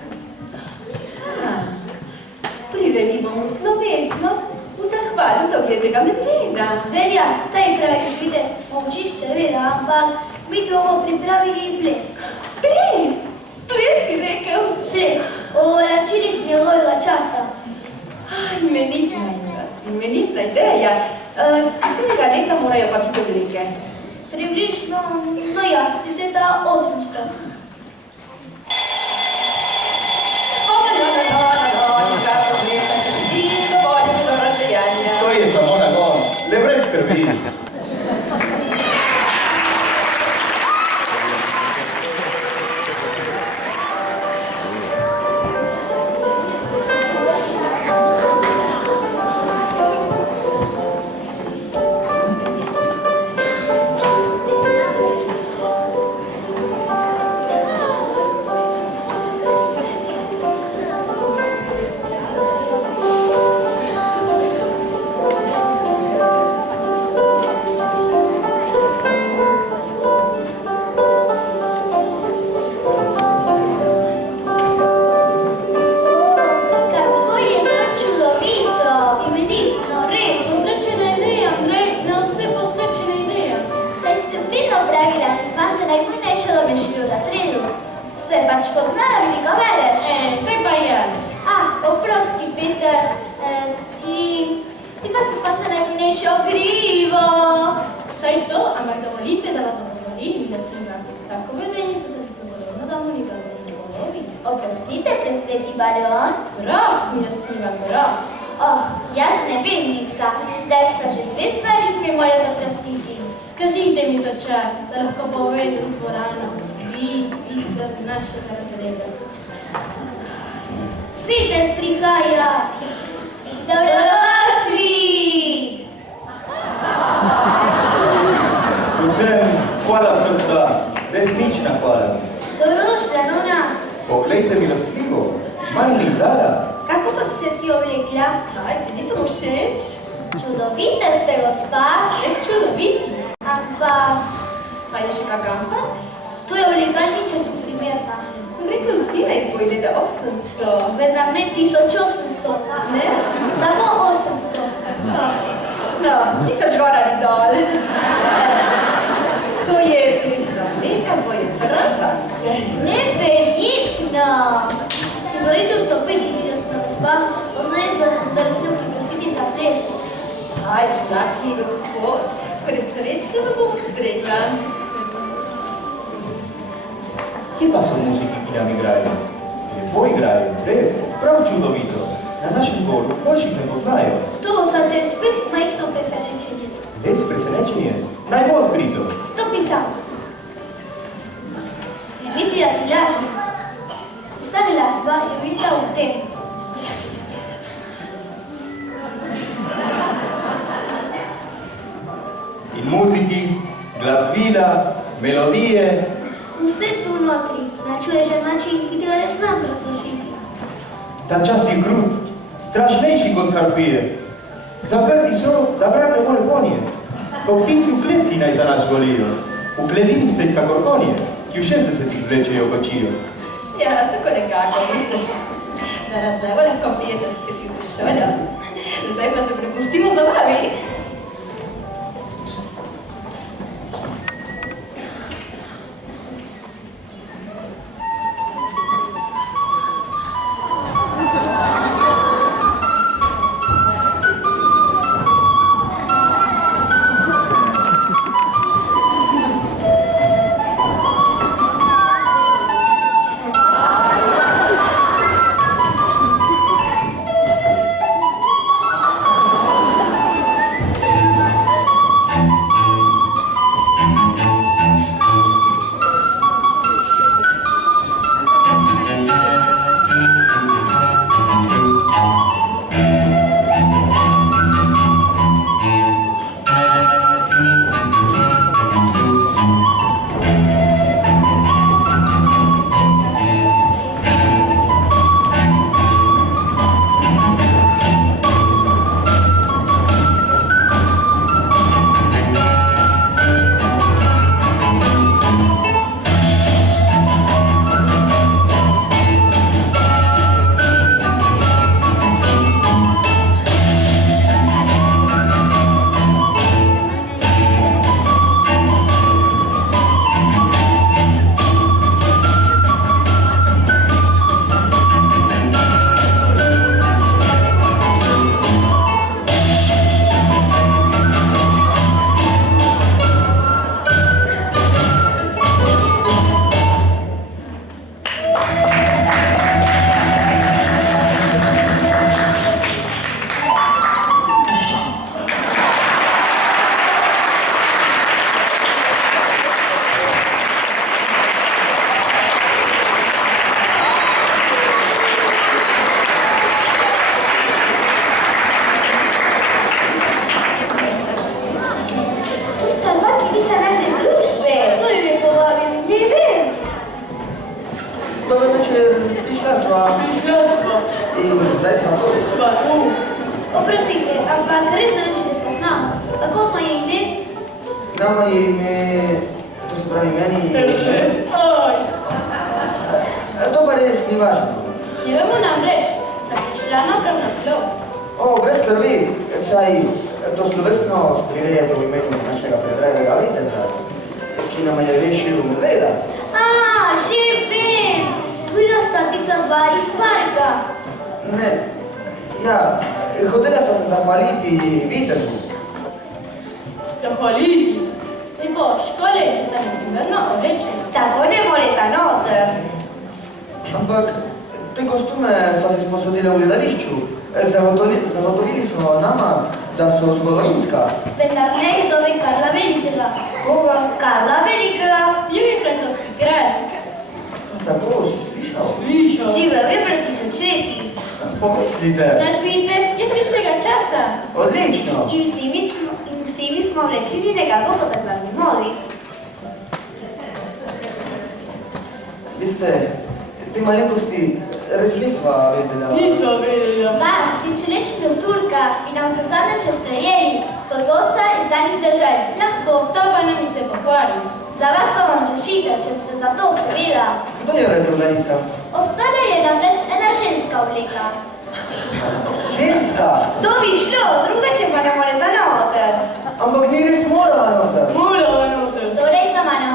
Priredimo mu slovesnost v zahvalu za objednega medveda. Velja, taj praviš, Vitez, molčiš seveda, ampak mi ti bomo pripravili ples. Ples? Ples si rekel? Ples, o vračilih z njegovega časa. Imenitna ideja. Z katerega leta morajo pa biti obleke? Približno, no ja, iz leta 800. To je samo nagon, le brez skrbi. Oprostite, presveti baron. Grof, milostiva grof. Oh, jaz ne vem, Nica, da sta že dve stvari, ki mi morate oprostiti. Скажите mi to čast, da lahko povedem dvorano, vi, pisar našega razreda. Vitez prihaja! Dobrodošli! Vsem hvala srca, resnična hvala. Dobrodošla, nona! Poglejte milostivo, manj lizala. Kako pa si se ti oblekla? Aj, ti nisem všeč? Čudovite ste, gospa. Čudoviti. Ampak, Pa je še kak ampak? to je oblekanje, če so primerna. Rekel si, naj tvoj leta 800. Vendar ne 1800. Ne? Samo 800. No, 1000 gor ali dol. To je pisno, neka tvoje prvace. Neverjetno. Izvolite vstopiti, milostna gospa. Poznaje se vas, da ste priprositi za ples. Aj, dragi gospod, presrečno me bom stregla. Kje pa so muziki, ki nam igrajo? Lepo igrajo, res, prav čudovito. Na našem dvoru boljših ne poznajo. To so te spet majhno presenečenje. Res presenečenje, naj bo odkrito. Stopi sam. Ne misli, da ti laži. Vsa glasba je vita v tem. In muziki, glasbila, melodije. Vse tu notri, na čudežen način, ki tega ne znam razložiti. Ta čas je krut, strašnejši kot kar pije. Zaprti so, da vrag ne more ponje. Ko ptici v kletki naj za nas golijo. V kledini ste kakor konje, ki v 60-ih vlečejo kočijo. Ja, tako nekako. Zaraz levo lahko pijete spet v šoljo. Zdaj pa se prepustimo zabavi. pa tu. Oprostite, ampak res ne vem, če se poznamo. Kako moje ime? Nama je ime, to se pravi meni... Aj. To pa res ni važno. Ne vemo nam reč, da je šla naprav na slov. O, brez skrbi, saj to slovesno prirejate v imenu našega predragega viteza, ki nam je rešil medveda. Že vem! Videla sta tista dva iz parka. Ne, ja, hotela sva se zahvaliti vitezu. Zahvaliti. E bo, škole je če tam primerno oblečeno. Tako ne morete noter. Ampak te kostume sva si sposodile v gledališču. Zagotovili so nama, da so zgodovinska. Vendar ne zove Karla Velikega. Koga? Karla Velikega. Bil je francoski kralj. Tako si slišal? Slišal. Živel je pred tisočletji. Pomislite. Naš vitez je z istega časa. Odlično. In vsi mi smo vlečili nekako po takratni modi. Veste, te malenkosti res nisva vedela. Nisva vedela. Vas, tisočletnega Turka, bi nam se zadnje še sprejeli kot gosta iz danih držav. Lahko, to pa nam ni se pohvali. Za vas pa vam rešitev, če ste za to seveda. Kdo je rekel, da nisem? Ostala je namreč ena ženska obleka. Ženska? To bi šlo, drugače pa ne more za noter. Ampak mi res morava noter. Morava noter. Torej za mano.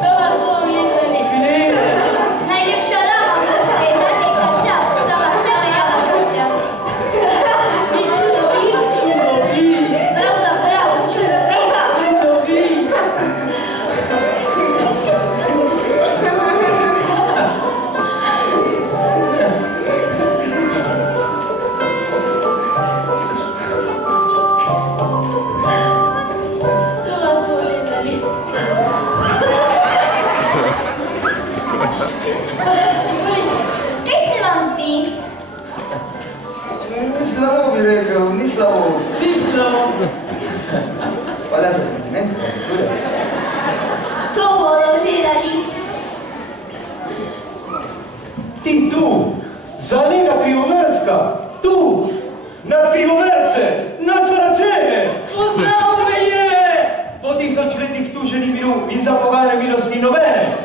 So vas povedali. Najlepša dama, proste. Nekaj šal, za vas se najava župlja. Ni čudovit. Čudovit. Pravzaprav čudovit. Čudovit. So vas povedali. Kaj se vam zdi? Ni slabo bi rekel, ni slabo. Ništa. Hvala za kompliment. To bodo gledali. Ti tu, zalega Krivomerska, tu, nad Krivomerce, nad Saracene. Pozdravme je. Po tisočletnih tu že ni bilo in za bogane milosti nobene.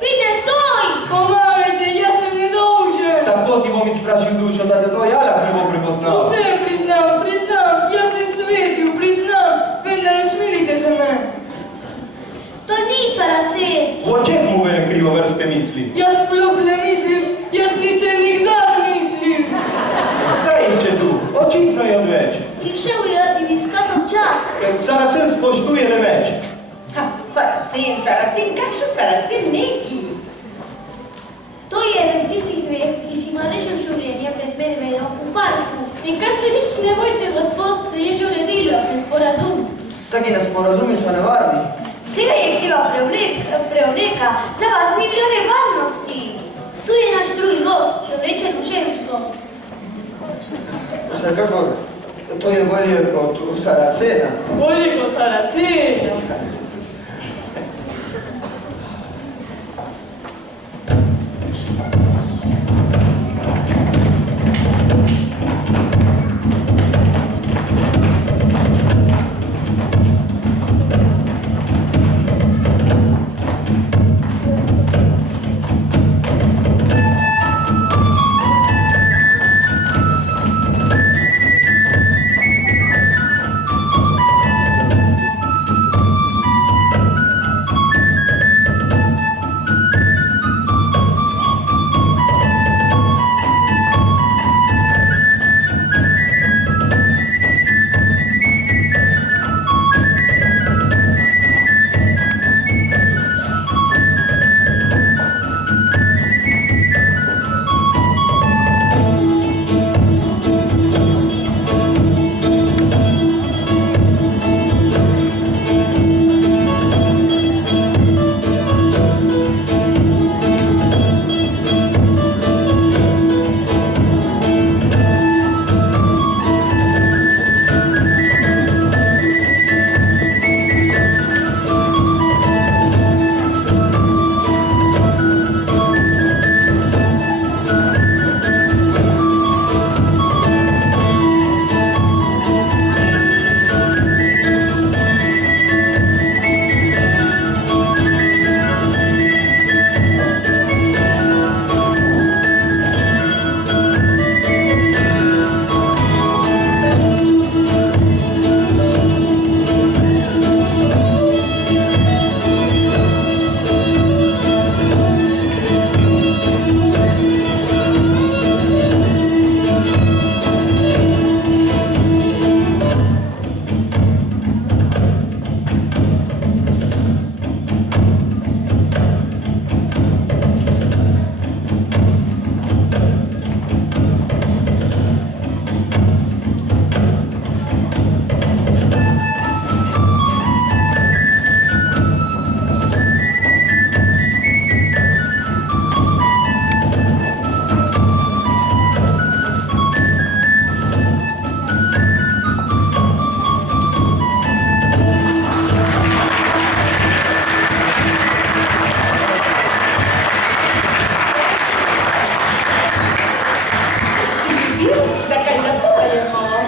Vidite, stoj! Pomagajte, jaz sem nedolžen. Tako ti bom izprašil dušo, da te to jala krivo prepoznal. Vse priznam, jaz sem svetil, priznam, vendar ne smilite se me. To ni Saracen. O čem mu je krivoverske misli? Jaz sploh ne mislim, jaz nisem nikdar mislil. Kaj išče tu? Očitno je odveč. Prišel je, da ti bi izkazal čast. Saracen spoštuje remeč. Saracen, kakšen Saracen neki? To je eden tistih dveh, ki si ima rešil življenje pred medvedom v parku. In kar se nič ne bojte, gospod, se je že uredilo, nesporazum. Taki nesporazumi so nevarni. Vsega je kriva preobleka, za vas ni bilo nevarnosti. Tu je naš drugi gost, preoblečen v žensko. Vsekakor, to je bolje kot v Saracena. Bolje kot Saracen.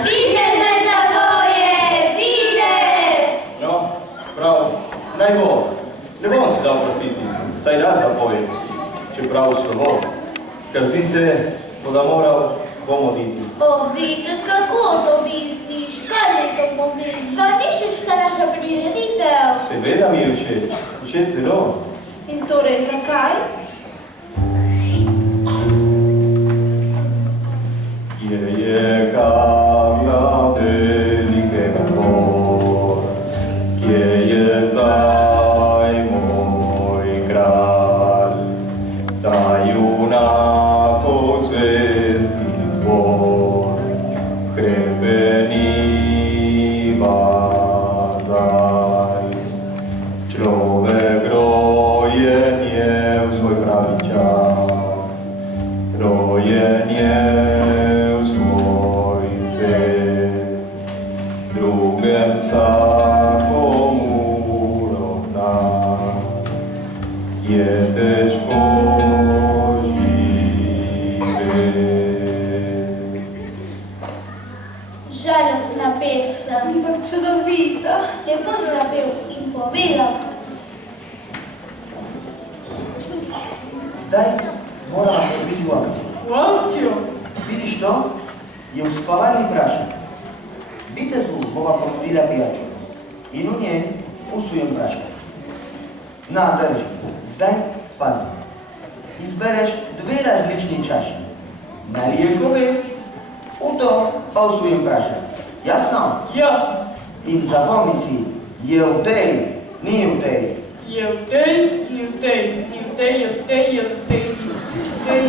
Fides za boje! Fides! No, prav, naj bo. Ne bom si dal prositi, saj rad zapojem, čeprav slovo. Ker zdi se, da moral bom oditi. O, Vites, kako to misliš? Kaj naj to pomeni? Vam ni všeč ta naša prireditev? Seveda mi je všeč, všeč zelo. In torej, zakaj? Kje je kamna velikega dvora, kje je zdaj moj kralj, ta junakov zvezki zbor, hrepeni vazaj. Človek rojen je v svoj pravi čas, rojen je v svoj svet, drugem vsakomu rovna, je težko živeti. Žalostna pesem. Ampak čudovita. Lepo si zapel in povedal. Zdaj moramo biti v akciju. V akcijo? Vidiš to? Je v spavalni prašek. Vitezu bova ponudila pijačo in v njej usujem praška. Na, drži. Zdaj pazi. Izbereš dve različni čaši. Naliješ obe, v to pa usujem prašek. Jasno? Jasno. In zapomni si, je v tej, ni v tej. Je v tej, ni v tej, ni v tej, je v tej, je v tej, ni v tej.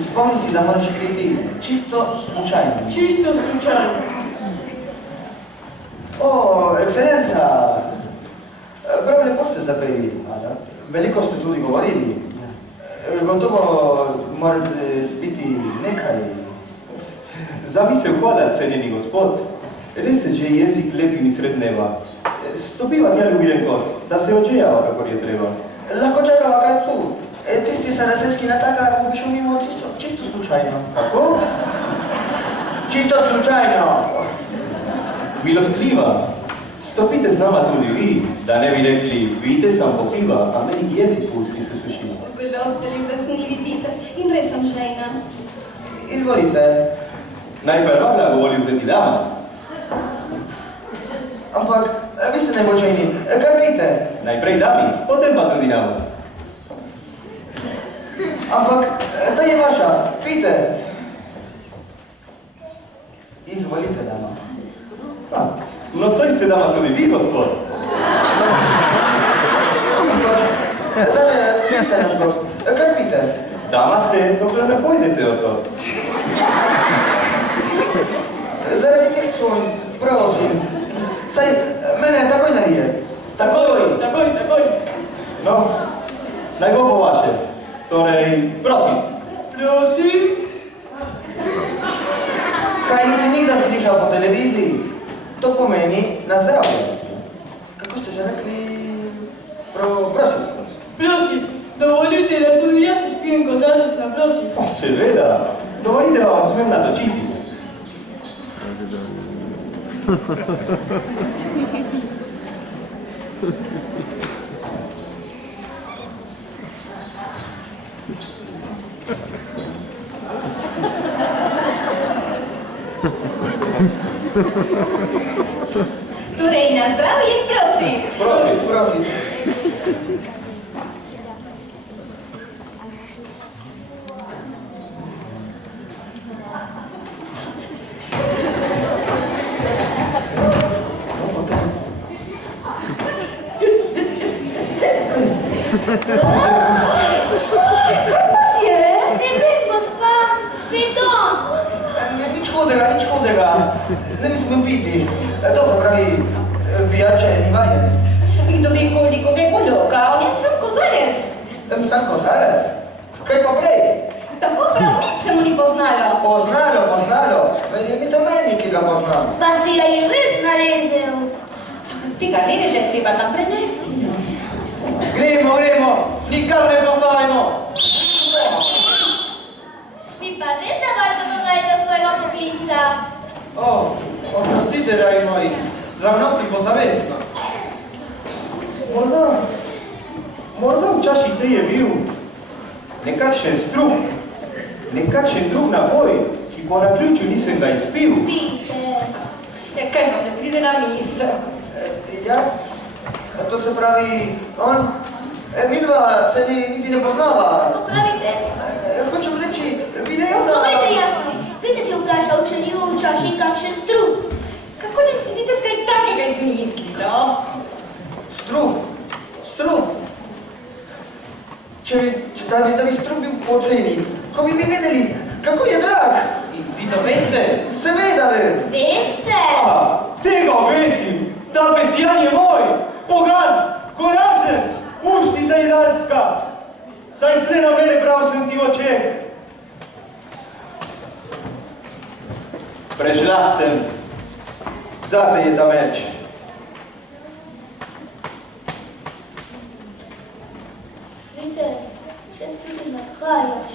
Spomni si, da moraš piti čisto slučajno. Čisto slučajno. O, ekscelenca, prav lepo ste zapeli, veliko ste tudi govorili. Gotovo morate spiti nekaj. Zamisel hvala, cenjeni gospod. Res se že jezik lepi mi sred dneva. Stopiva tja ljubljen kot, da se odžejava, kakor je treba. Lahko čakava kaj tu. Tisti sanacenski natakar obišel mimo čisto slučajno. Kako? Čisto slučajno. Milostljiva, stopite z nama tudi vi, da ne bi rekli, vidite, sam popiva, a meni jezik pusti se suši. Zelo ste ljubeznivi, Vites, in res sem žejna. Izvolite. Najprej vam govori vzeti dama. Ampak, vi ste nebočajni, kaj pite? Najprej dami, potem pa tudi nama. Ampak, ta je vaša, pite. Izvolite, dama. No, coś ste dama tudi vi, gospod. Dame, spiste naš gost. Kaj pite? Dama ste, dokler ne pojdete o to. Zaradi teh cunj, prosim. Saj, mene takoj narije. Takoj. No, naj bo po vaše. Torej, prosim. Prosim. Kaj nisi nikdar slišal po televiziji? To pomeni na zdravje. Kako ste že rekli? Prosim. Prosim, dovolite, da tudi jaz spijem kozarec na prosim. Seveda, dovolite, da vam smem natočiti. Torej, na zdravje, prosim. Prosim. Ne vem, gospa, spet on. Nič hudega. Ne bi smel piti. To se pravi, pijače ni vajen. In kdo ve, koliko ga je poljokal? Jaz sem kozarec. Sam kozarec? Kaj pa prej? Tako prav nič se mu ni poznalo. Poznalo. Verjemite meni, ki ga poznam. Pa si ga je res narezel. Tega reveža je treba nam prenesti. Gremo, nikar ne postavimo. Mi pa res ne morete pozajti svojega poklica. O, oprostite, dragi moji, ravnosti pozavestno. Morda v čaši tej je bil nekakšen strup, nekakšen drug naboj, ki po naključju nisem ga izpil. Vidite. Ja, kaj vam ne pride na misel? Jaz? To se pravi, on? Midva se niti ne poznava. Kako pravite? Hočem reči, video ga... Govorite jasno mi. Vidite si vprašal, če ni v čaši kakšen strup. Kako ne si vidite, kaj takega izmisli, no? Strup. Da bi strup bil poceni, ko bi vedeli, kako je drag. Vi to veste? Seveda vem. Veste? Tega obesim, ta besijan je moj, pogan, korazen, pusti se Iralska, saj sve na mene prav sem ti v očeh. Prežlahten, zate je ta meč. Vidite, če se tudi nahajaš.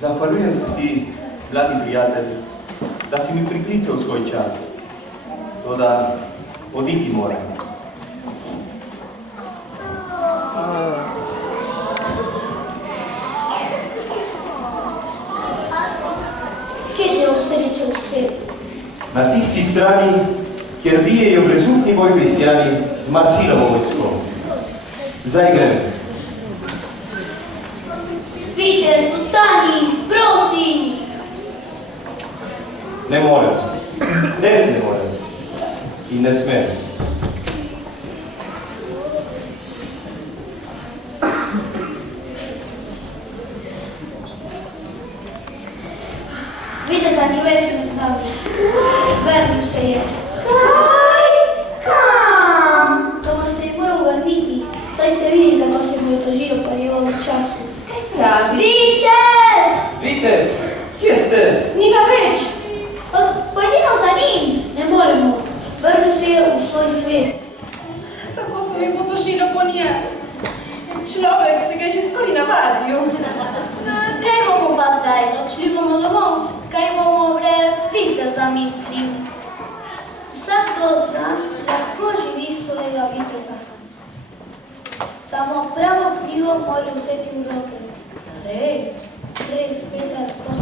Zahvaljujem se ti, mladi prijatelj, da si mi priklical svoj čas. Toda oditi moram. Kje te osrediče uspeti? Na tisti strani, kjer bijejo brezupni boj kristjani z Marsilovo vojsko. Zdaj grem. Vitez, ustani, prosim! Ne morem. Res ne morem. In ne smem. Viteza ni več med nami. Vrnil se je. Kaj? Kam? Kamor se je moral vrniti, saj ste videli, da se mu je tožil po njegovem času. Pravi. Vitez! Vitez, kje ste? Ni ga več. Pojdimo za njim. Ne moremo. Vrnil se je v svoj svet. Tako se mi bo tožilo po njem. Človek se ga je že skoraj navadil. Kaj bomo pa zdaj? Odšli bomo domov. Kaj bomo brez viteza, mislim? Vsakdo od nas lahko živi svojega viteza. Samo pravo knjigo mora vzeti v roke. Res, Peter, to